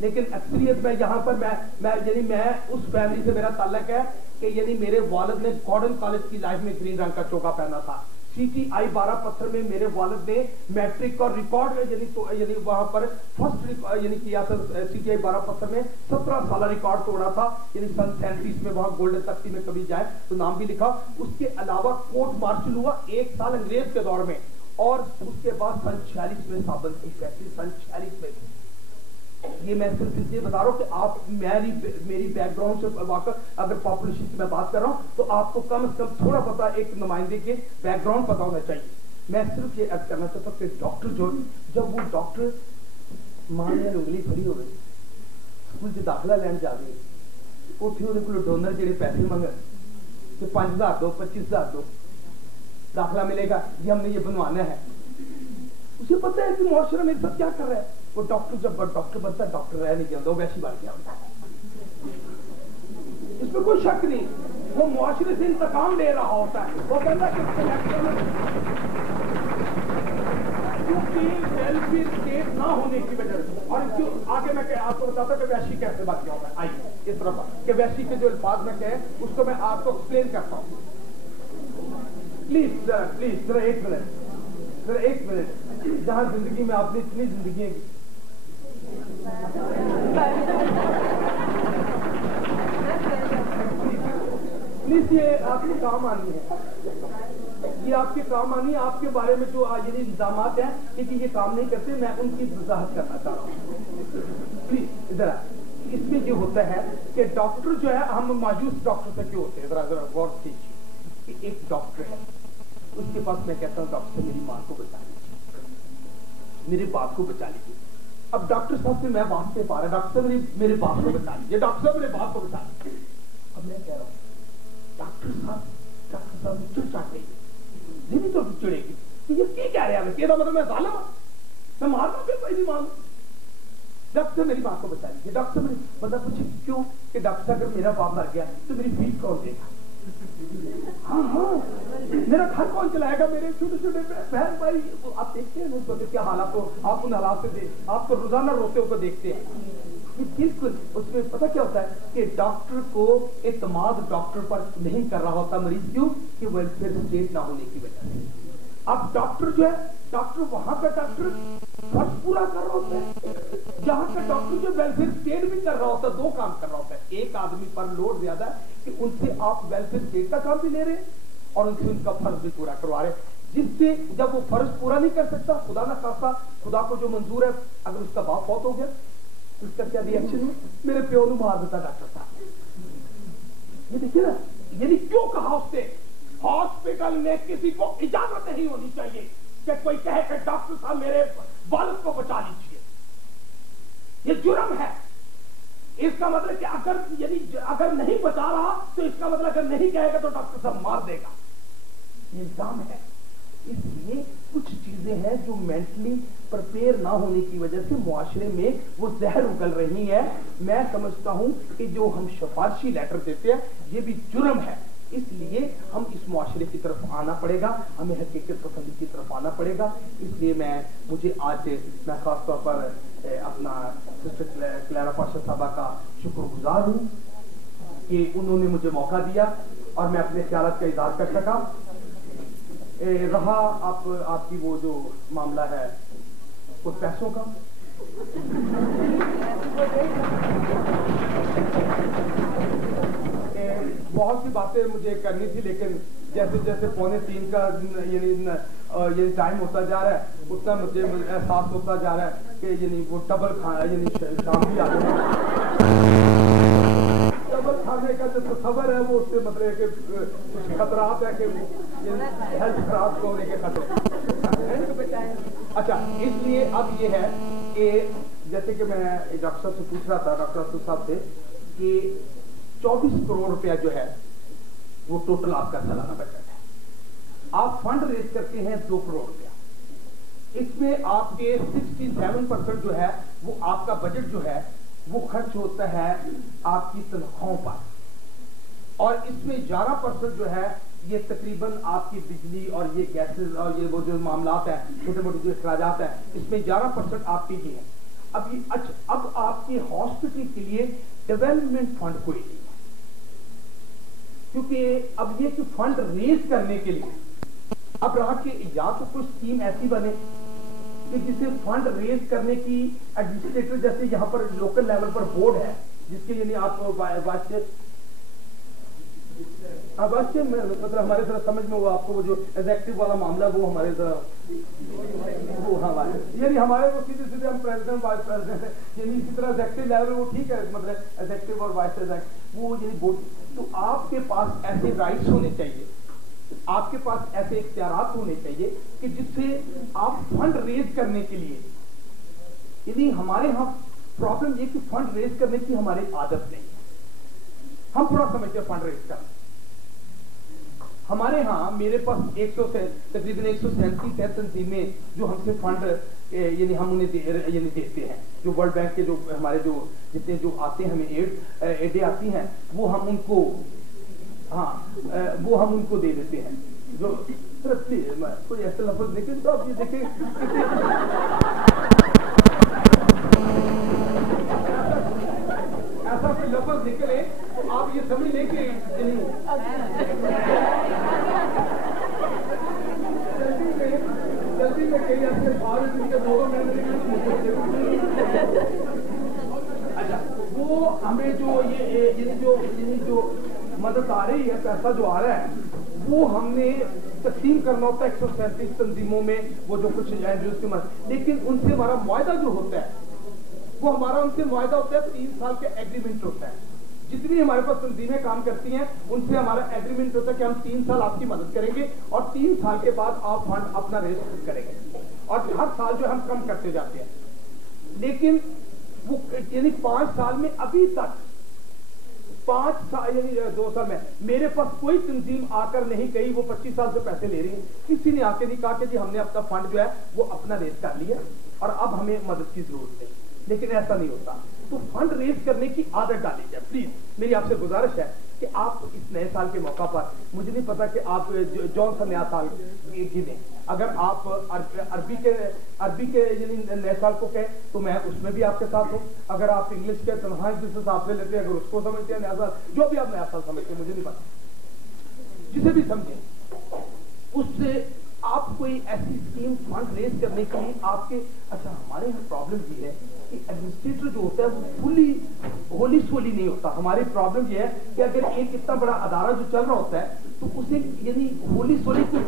لیکن اکثریت میں یہاں پر میں اس فیملی سے میرا تعلق ہے کہ یعنی میرے والد نے گارڈن کالج کی لائف میں گرین رنگ کا چوکا پہنا تھا. CTI 12 پتھر میں میرے والد نے میٹرک اور ریکارڈ یعنی وہاں پر فرسٹ یعنی کیا تھا. CTI 12 پتھر میں 17 سالہ ریکارڈ توڑا تھا, یعنی سن 37 میں وہاں گولڈن تختی میں کبھی جائے تو نام بھی لکھا. اس کے علاوہ کورٹ مارشل ہوا 1 سال انگریز کے دور میں, اور اس کے بعد سن 46 میں صابن کی فیکٹری, سن 46 میں. یہ میں صرف اس لیے بتا رہا ہوں کہ آپ میری بیک گراؤنڈ سے واقع اگر پاپولیشن کی میں بات کر رہا ہوں تو آپ کو کم از کم تھوڑا پتا ایک نمائندے کے بیک گراؤنڈ پتا ہونا چاہیے. میں صرف یہ عرض کرنا چاہتا ہوں کہ ڈاکٹر جو جب وہ ڈاکٹر ماں نے انگلی کھڑی ہو گئی اسکول سے داخلہ لین جا گئی, اتنے وہ ڈونر جڑے پیسے منگے کہ 5,000 دو 25,000 دو داخلہ ملے گا, یہ ہم نے یہ بنوانا ہے. اسے پتہ ہے کہ معاشرہ میرے ساتھ کیا کر رہا ہے. وہ ڈاکٹر جب ڈاکٹر بنتا ہے ڈاکٹر رہ نہیں جاتا, وہ ویسی بات کیا ہوتا ہے, اس میں کوئی شک نہیں. وہ معاشرے سے انتقام لے رہا ہوتا ہے. وہ کہتا ہے کیونکہ ویلفیئر اسٹیٹ نہ ہونے کی وجہ سے, اور آگے میں آپ کو بتاتا کہ ویسی کیسے بات کیا ہوتا ہے. آئیے اس طرح کہ ویسی کے جو الفاظ میں کہے اس کو میں آپ کو ایکسپلین کرتا ہوں. پلیز ذرا ایک منٹ جہاں زندگی میں آپ نے اتنی زندگی پلیز یہ آپ کے کام آنی ہے, یہ آپ کے کام آنی ہے. آپ کے بارے میں جو یعنی الزامات ہیں کہ یہ کام نہیں کرتے, میں ان کی وضاحت کرنا چاہ رہا ہوں. پلیز ذرا اس میں یہ ہوتا ہے کہ ڈاکٹر جو ہے, ہم مایوس ڈاکٹر سے کیوں ہوتے ہیں, ذرا غور کیجیے کہ ایک ڈاکٹر ہے, اس کے پاس میں کہتا ہوں ڈاکٹر سے میری ماں کو بچا لیجیے, میرے باپ کو بچا لیجیے. اب ڈاکٹر صاحب سے میں واسطے پا رہا, ڈاکٹر صاحب میرے باپ کو بچا لیجیے, ڈاکٹر صاحب میرے باپ کو بچا لیجیے. اب میں کہہ رہا ہوں ڈاکٹر صاحب چڑ چاہتے نہیں تو چڑے گی تو یہ کیا کہہ رہے ہیں, کہ مطلب میں ظالم ہوں, میں مارتا ہوں پھر کوئی نہیں مانوں. ڈاکٹر صاحب میری بات کو بچا لیجیے. ڈاکٹر صاحب بندہ پوچھے کیوں, کہ ڈاکٹر صاحب اگر میرا باپ مر گیا تو میری فیس کون دے گا, ہاں میرا گھر کون چلائے گا, میرے چھوٹے چھوٹے بہن بھائی. آپ دیکھتے ہیں اس کیا حالات کو, آپ ان حالات سے آپ کو روزانہ روتے ہوئے دیکھتے ہیں. بالکل اس میں پتہ کیا ہوتا ہے کہ ڈاکٹر کو اعتماد ڈاکٹر پر نہیں کر رہا ہوتا مریض, کیوں کہ ویلفیئر اسٹیٹ نہ ہونے کی وجہ سے. اب ڈاکٹر جو ہے, ڈاکٹر وہاں کا ڈاکٹر فرض پورا کر رہا ہوتا ہے, جہاں کا ڈاکٹر جو ویلفیئر اسٹیٹ بھی کر رہا ہوتا ہے, 2 کام کر رہا ہوتا ہے. ایک آدمی پر لوڈ زیادہ ہے کہ ان سے آپ ویلفیئر اسٹیٹ کا کام بھی لے رہے ہیں اور ان سے ان کا فرض بھی پورا کروا رہے ہیں, جس سے جب وہ فرض پورا نہیں کر سکتا, خدا نہ خاصا خدا کو جو منظور ہے, اگر اس کا باپ فوت ہو گیا اس کا کیا ری ایکشن ہے, میرے پیو نے مار دیتا ڈاکٹر صاحب. یہ دیکھیے نا, یعنی کیوں کہا اس سے ہاسپٹل میں کسی کو اجازت نہیں ہونی چاہیے کہ کوئی کہے کہ ڈاکٹر صاحب میرے والد کو بچا لیجیے. یہ جرم ہے. اس کا مطلب کہ اگر نہیں بچا رہا تو اس کا مطلب اگر نہیں کہے گا تو ڈاکٹر صاحب مار دے گا. یہ الزام ہے. اس لیے کچھ چیزیں ہیں جو مینٹلی پرپیئر نہ ہونے کی وجہ سے معاشرے میں وہ زہر اگل رہی ہے. میں سمجھتا ہوں کہ جو ہم سفارشی لیٹر دیتے ہیں یہ بھی جرم ہے. اس لیے ہم اس معاشرے کی طرف آنا پڑے گا, ہمیں حقیقت پسندی کی طرف آنا پڑے گا. اس لیے مجھے آج میں خاص طور پر اپنا سسٹر کلیرا پاشا صاحبہ کا شکر گزار ہوں کہ انہوں نے مجھے موقع دیا اور میں اپنے خیالات کا اظہار کر سکا. رہا آپ کی وہ جو معاملہ ہے کچھ پیسوں کا, بہت سی باتیں مجھے کرنی تھی, لیکن جیسے جیسے 2:45 کا یعنی ٹائم ہوتا جا رہا ہے اتنا مجھے احساس ہوتا جا رہا ہے کہ یعنی وہ ڈبل کھانا یعنی شام بھی آ رہا ہے. ڈبل کھانے کا جو تصور ہے وہ اس سے مطلب کہ کچھ خطرات ہے کہ ہیلتھ خراب ہونے کے خطرے. اچھا, اس لیے اب یہ ہے کہ جیسے کہ میں ڈاکٹر صاحب سے پوچھ رہا تھا, ڈاکٹر صاحب سے کہ 24 کروڑ روپیہ جو ہے وہ ٹوٹل آپ کا سالانہ بجٹ ہے. آپ فنڈ ریز کرتے ہیں 2 کروڑ روپیہ. اس میں آپ کے 67% جو ہے وہ آپ کا بجٹ جو ہے وہ خرچ ہوتا ہے آپ کی تنخواہوں پر, اور اس میں 11% جو ہے یہ تقریباً آپ کی بجلی اور یہ گیسز اور یہ وہ جو معاملات ہیں چھوٹے موٹے جو اخراجات ہیں اس میں 11% آپ کی ہی ہیں. اب آپ کے ہاسپٹل کے لیے ڈیولپمنٹ فنڈ کوئی نہیں ہے، کیونکہ اب یہ کہ فنڈ ریز کرنے کے لیے اب رہا کہ یا تو کوئی اسکیم ایسی بنے کہ جسے فنڈ ریز کرنے کی ایڈمنسٹریٹر جیسے یہاں پر لوکل لیول پر بورڈ ہے جس کے یعنی آپ مطلب ہمارے ذرا سمجھ میں وہ آپ کو وہ جو ایگزیکٹو والا معاملہ وہ ہمارے ذرا وہ یعنی ہمارے وہ سیدھے ہم پریزیڈنٹ وائس پریزیڈنٹ ہیں، یعنی اسی طرح ایگزیکٹو لیول وہ ٹھیک ہے، مطلب ایگزیکٹو اور وائس ایگزیکٹو وہ یعنی بورڈ، تو آپ کے پاس ایسے رائٹس ہونے چاہیے، آپ کے پاس ایسے اختیارات ہونے چاہیے کہ جس سے آپ فنڈ ریز کرنے کے لیے، یعنی ہمارے ہاں پرابلم یہ کہ فنڈ ریز کرنے کی ہماری عادت نہیں ہے، ہم تھوڑا سمجھتے ہیں فنڈ ریز کرنا۔ ہمارے ہاں میرے پاس تقریباً 137 ہے تنظیمیں جو ہم سے فنڈ یعنی ہم انہیں یعنی دیتے ہیں، جو ورلڈ بینک کے جو ہمارے جو جتنے جو آتے ہیں ہمیں ایڈیں آتی ہیں وہ ہم ان کو وہ ہم ان کو دے دیتے ہیں، جو کوئی ایسا لفظ دیکھیں تو آپ یہ دیکھیں ایسا کوئی لفظ نکلے تو آپ یہ سمجھ لیں کہ جلدی میں کہیں اچھا وہ ہمیں جو یہ جو مدد آ رہی ہے، پیسہ جو آ رہا ہے وہ ہم نے تقسیم کرنا ہوتا ہے 137 تنظیموں میں، وہ جو کچھ جو اس کے مدد، لیکن ان سے ہمارا معاہدہ جو ہوتا ہے وہ ہمارا ان سے معاہدہ ہوتا ہے 3 سال کا ایگریمنٹ ہوتا ہے، جتنی ہمارے پاس تنظیمیں کام کرتی ہیں ان سے ہمارا ایگریمنٹ ہوتا ہے کہ ہم 3 سال آپ کی مدد کریں گے اور 3 سال کے بعد آپ فنڈ اپنا ریز کریں گے، اور ہر سال جو ہم کم کرتے جاتے ہیں، لیکن وہ یعنی 5 سال میں ابھی تک 5 سال یعنی 2 سال میں میرے پاس کوئی تنظیم آ کر نہیں کہی وہ 25 سال سے پیسے لے رہی ہے، کسی نے آ کے نہیں کہا کہ جی ہم نے اپنا فنڈ جو ہے وہ اپنا ریز کر لیا اور اب ہمیں مدد کی ضرورت ہے، لیکن ایسا نہیں ہوتا۔ تو فنڈ ریز کرنے کی عادت ڈالی جائے، پلیز میری آپ سے گزارش ہے کہ آپ اس نئے سال کے موقع پر، مجھے نہیں پتا کہ آپ جون سا نیا سال گنے، اگر آپ عربی کے یعنی نئے سال کو کہیں تو میں اس میں بھی آپ کے ساتھ ہوں، اگر آپ انگلش کے تنہا جس حساب سے لیتے ہیں اگر اس کو سمجھتے ہیں نیا سال، جو بھی آپ نیا سال سمجھتے ہیں مجھے نہیں پتا، جسے بھی سمجھیں اس سے آپ کوئی ایسی اسکیم فنڈ ریز کرنے کے لیے آپ کے اچھا ہمارے یہاں پرابلم یہ ہے کہ ایڈمنسٹریٹر جو ہوتا ہے وہ فلی ہولی سولی نہیں ہوتا، ہماری پرابلم یہ ہے کہ اگر ایک اتنا بڑا ادارہ جو چل رہا ہوتا ہے تو اسے یعنی ہولی سولی کوئی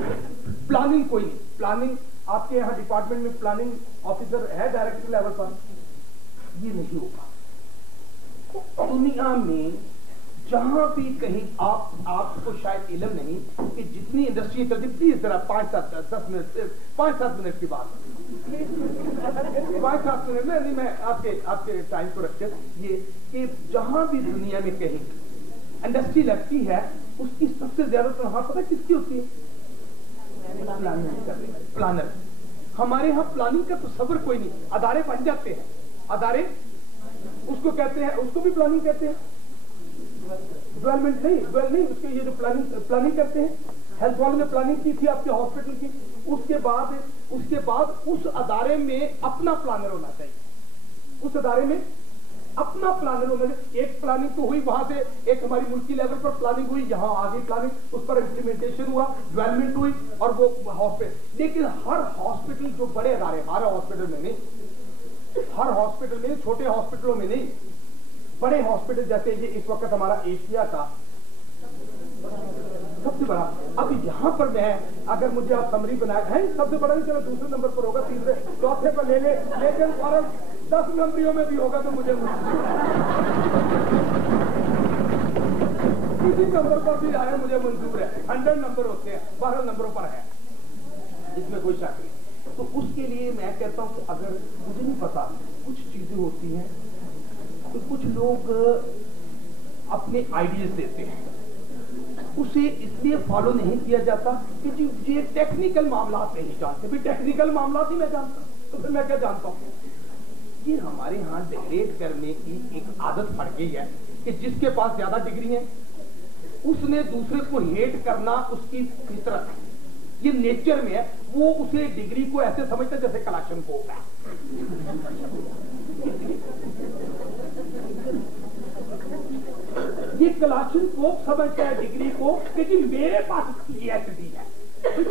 پلاننگ کوئی نہیں، پلاننگ آپ کے یہاں ڈپارٹمنٹ میں پلاننگ آفیسر ہے ڈائریکٹر لیول پر، یہ نہیں ہوگا دنیا میں جہاں بھی کہیں آپ کو شاید علم نہیں کہ جتنی انڈسٹری چلتی، پلیز ذرا 5-7 منٹ کی بات 5-7 منٹ میں میں آپ کے ٹائم کو رکھتے یہ کہ جہاں بھی دنیا میں کہیں انڈسٹری لگتی ہے اس کی سب سے زیادہ تنخواہ پتہ کس کی ہوتی ہے؟ پلانر۔ ہمارے یہاں پلاننگ کا تصور کوئی نہیں، ادارے بن جاتے ہیں، ادارے اس کو کہتے ہیں، اس کو بھی پلاننگ کہتے ہیں، ڈیولپمنٹ نہیں اس کے یہ جو پلاننگ کرتے ہیں، ہیلتھ والوں نے پلاننگ کی تھی آپ کے ہاسپٹل کی، اس کے بعد اس ادارے میں اپنا پلانر ہونا چاہیے، اس ادارے میں اپنا پلانر ہونا چاہیے۔ ایک پلاننگ تو ہوئی وہاں سے، ایک ہماری ملکی لیول پر پلاننگ ہوئی، یہاں آگے پلاننگ، اس پر امپلیمنٹیشن ہوا، ڈیولپمنٹ ہوئی اور وہ ہاسپٹل، لیکن ہر ہاسپٹل جو بڑے ادارے، ہر ہاسپٹل میں نہیں، چھوٹے ہاسپٹلوں میں نہیں، بڑے ہاسپٹل جیسے یہ اس وقت ہمارا ایشیا کا سب سے بڑا، اب یہاں پر میں اگر مجھے آپ سمری بنائے ہیں سب سے بڑا نہیں، چلو دوسرے نمبر پر ہوگا، تیسرے چوتھے پر لے لے، لیکن اور 10 نمبریوں میں بھی ہوگا تو مجھے کسی نمبر پر بھی آئے مجھے منظور ہے، 100 نمبر ہوتے ہیں، 12 نمبروں پر ہے، اس میں کوئی شک نہیں۔ تو اس کے لیے میں کہتا ہوں کہ اگر مجھے نہیں پتا کچھ چیزیں ہوتی ہیں تو کچھ لوگ اپنے آئیڈیاز دیتے ہیں، اسے اس لیے فالو نہیں کیا جاتا کہ جی یہ ٹیکنیکل معاملات نہیں جانتے، بھی ٹیکنیکل معاملات ہی میں جانتا تو پھر میں کیا جانتا ہوں؟ یہ ہمارے ہاں ڈیگریڈ کرنے کی ایک عادت پڑ گئی ہے کہ جس کے پاس زیادہ ڈگری ہیں اس نے دوسرے کو ہیٹ کرنا اس کی فطرت ہے، یہ نیچر میں ہے، وہ اسے ڈگری کو ایسے سمجھتا ہے جیسے کلاشن کو ہوتا ہے، یہ کلاشن کوف سمجھتا ہے ڈگری کو کہ جی میرے پاس PhD ہے.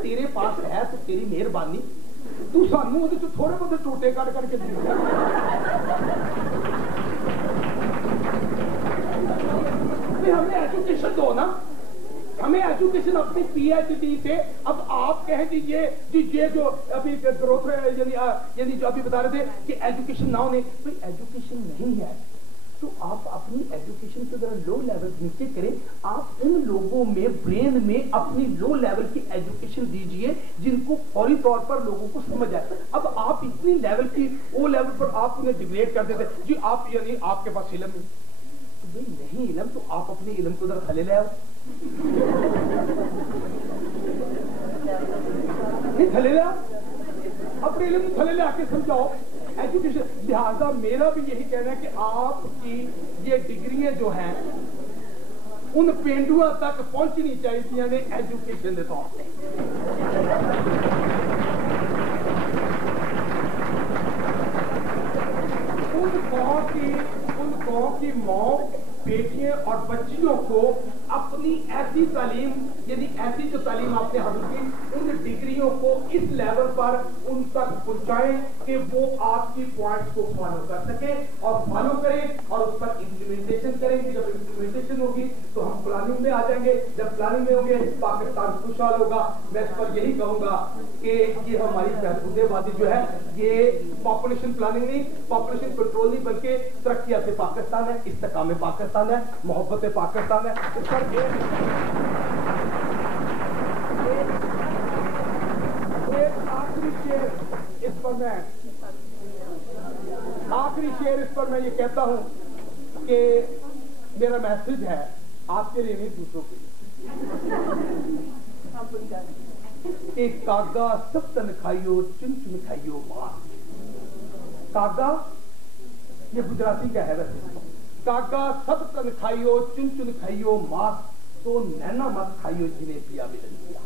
تیرے پاس ہے تو تیری مہربانی تو سانو تھوڑے بہت ٹوٹے کٹ کر کے ہمیں ایجوکیشن دو نا, ہمیں ایجوکیشن اپنی PhD سے. اب آپ کہیں جی یہ جو ابھی گروتھ یعنی جو ابھی بتا رہے تھے کہ ایجوکیشن نہ ہونے, کوئی ایجوکیشن نہیں ہے تو آپ اپنی ایجوکیشن کے ذرا لو لیول نیچے کریں. آپ ان لوگوں میں برین میں اپنی لو لیول کی ایجوکیشن دیجئے جن کو فوری طور پر لوگوں کو سمجھ آئے. اب آپ اتنی لیول کی او لیول پر آپ انہیں ڈگریڈ کر دیتے جی آپ یعنی آپ کے پاس علم نہیں علم تو آپ اپنے علم کو ذرا تھلے لے آؤ, تھلے لے آؤ اپنے علم کو تھلے لے آ کے سمجھاؤ ایجوکیشن. لہذا میرا بھی یہی کہنا ہے کہ آپ کی یہ ڈگریاں جو ہیں ان پینڈوا تک پہنچنی چاہیے نے ایجوکیشن کے طور پہ. ان قوم کی ماں بیٹیاں اور بچیوں کو اپنی ایسی تعلیم یعنی ایسی جو تعلیم آپ نے حاصل کی ان ڈگریوں کو اس لیول پر ان تک پہنچائیں کہ وہ آپ کی پوائنٹس کو فالو کر سکیں اور فالو کریں اور اس پر امپلیمنٹیشن کریں گے. جب امپلیمنٹیشن ہوگی تو ہم پلاننگ میں آ جائیں گے. جب پلاننگ میں ہوں گے پاکستان خوشحال ہوگا. میں اس پر یہی کہوں گا کہ یہ ہماری بہبود وادی جو ہے یہ پاپولیشن پلاننگ نہیں, پاپولیشن کنٹرول نہیں, بلکہ ترقیات پاکستان ہے, استحکام پاکستان ہے, محبت پاکستان ہے. اس پر آخری شعر اس پر میں یہ کہتا ہوں کہ میرا میسج ہے آپ کے لیے نہیں دوسروں کے لیے. ایک کاغا سب تن کھائیو چن چن کھائیو ماں. کاغا یہ گجراتی کا ہے ویسے. کاغا سب تن کھائیو چن چن کھائیو ماں تو نینا مت کھائیو جنہیں پیا ملن دیا.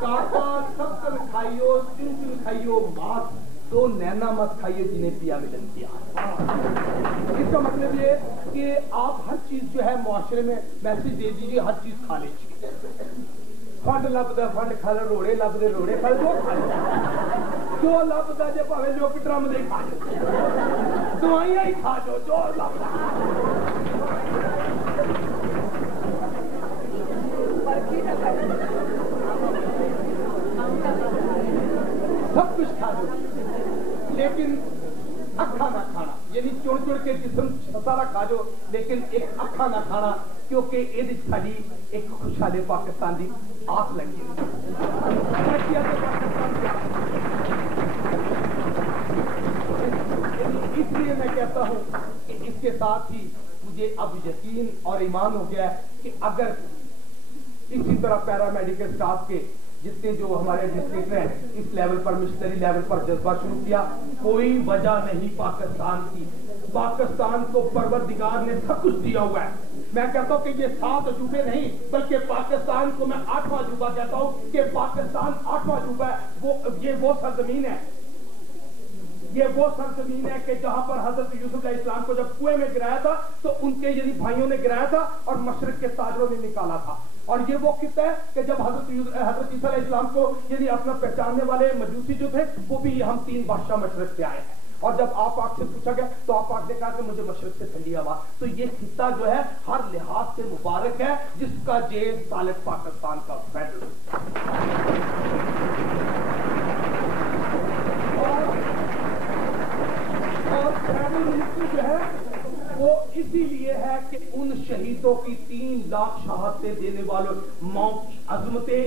کاغا سب تن کھائیو چن چن کھائیو ماں تو نینا مت کھائیے جنہیں پیا ملن دیا. اس کا مطلب یہ کہ آپ ہر چیز جو ہے معاشرے میں میسج دے دیجیے, ہر چیز کھا لیجیے. فنڈ لبدا فنڈ کھا لو, روڑے لبدے روڑے کھا لو, جو لبدا جے پاوے جو ڈرم دے کھا لو, دوائیاں ہی کھا لو جو لبدا. سب کچھ کھا دو لیکن اکھا نہ کھانا, یعنی چڑ چڑ کے جسم سارا کھا دو لیکن ایک اکھا نہ کھانا, کیونکہ یہ ساری ایک خوشحال پاکستان کی آس لگی ہوئی. اس لیے میں کہتا ہوں کہ اس کے ساتھ ہی مجھے اب یقین اور ایمان ہو گیا ہے کہ اگر اسی طرح پیرامیڈیکل اسٹاف کے جتنے جو ہمارے ایڈمنسٹریٹر ہیں اس لیول پر مشنری لیول پر جذبہ شروع کیا, کوئی وجہ نہیں پاکستان کی. پاکستان کو پروردگار نے سب کچھ دیا ہوا ہے. میں کہتا ہوں کہ یہ 7 عجوبے نہیں بلکہ پاکستان کو میں 8واں عجوبہ کہتا ہوں کہ پاکستان 8واں عجوبہ ہے. یہ وہ سرزمین ہے, یہ وہ سرزمین ہے کہ جہاں پر حضرت یوسف علیہ السلام کو جب کنویں میں گرایا تھا تو ان کے یعنی بھائیوں نے گرایا تھا اور مشرق کے تاجروں نے نکالا تھا. اور یہ وہ خطہ ہے کہ جب حضرت عیسیٰ علیہ السلام کو یعنی اپنا پہچاننے والے مجوسی جو تھے وہ بھی ہم 3 بادشاہ مشرق سے آئے ہیں. اور جب آپ پاک سے پوچھا گیا تو آپ پاک نے کہا کہ مجھے مشرق سے ٹھنڈی ہوا. تو یہ خطہ جو ہے ہر لحاظ سے مبارک ہے جس کا جیز سالک پاکستان کا فیڈرل. اور فیڈرل منسٹری جو ہے وہ اسی لیے ہے کہ ان شہیدوں کی 3 لاکھ شہادتیں دینے والوں ماں کی عظمتیں,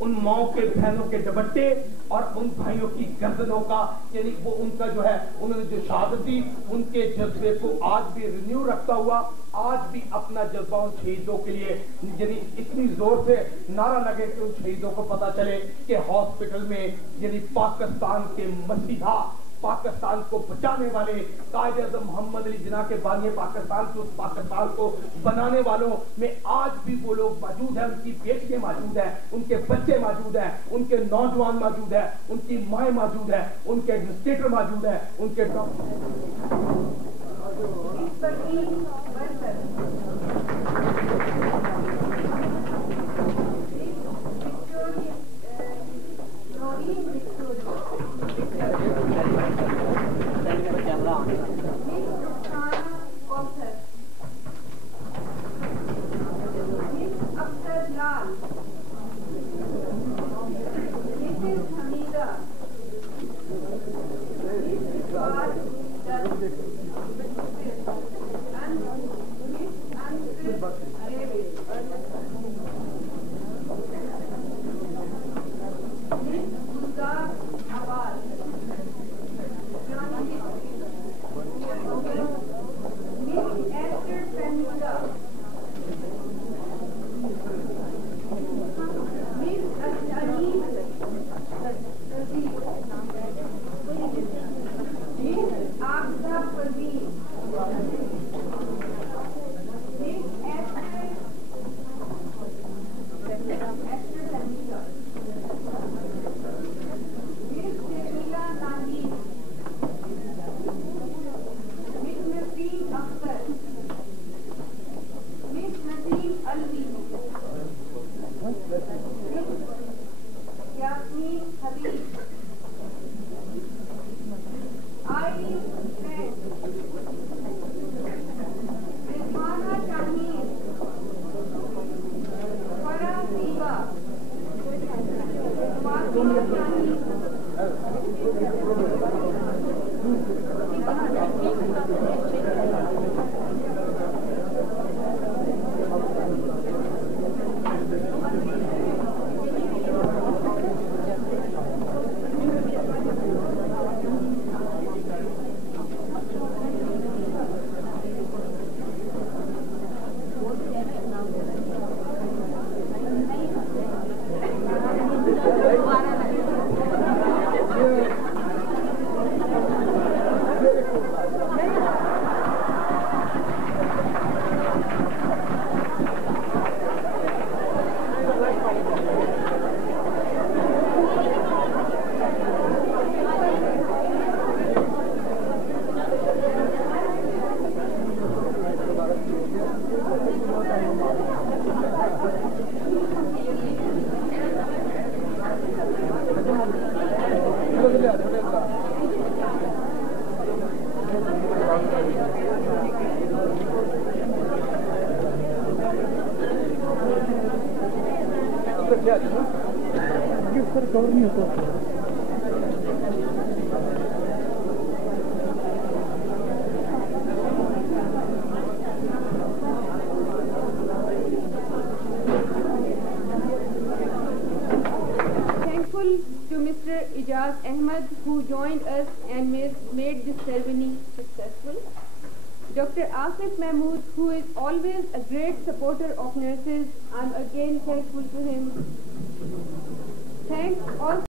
ان ماں کے بہنوں کے دوپٹے اور ان بھائیوں کی گردنوں کا یعنی وہ ان کا جو ہے انہوں نے جو شہادت دی ان کے جذبے کو آج بھی رینیو رکھتا ہوا آج بھی اپنا جذبہ ان شہیدوں کے لیے یعنی اتنی زور سے نعرہ لگے کہ ان شہیدوں کو پتا چلے کہ ہاسپٹل میں یعنی پاکستان کے مسیحا پاکستان کو بچانے والے قائد اعظم محمد علی جناح کے بانی پاکستان کے اس پاکستان کو بنانے والوں میں آج بھی وہ لوگ موجود ہیں، ان کی بیٹیاں موجود ہیں، ان کے بچے موجود ہیں، ان کے نوجوان موجود ہیں، ان کی مائیں موجود ہیں، ان کے ایڈمنسٹریٹر موجود ہیں، ان کے Dr. Asif Mahmood, who is always a great supporter of nurses, I'm again thankful to him. Thanks also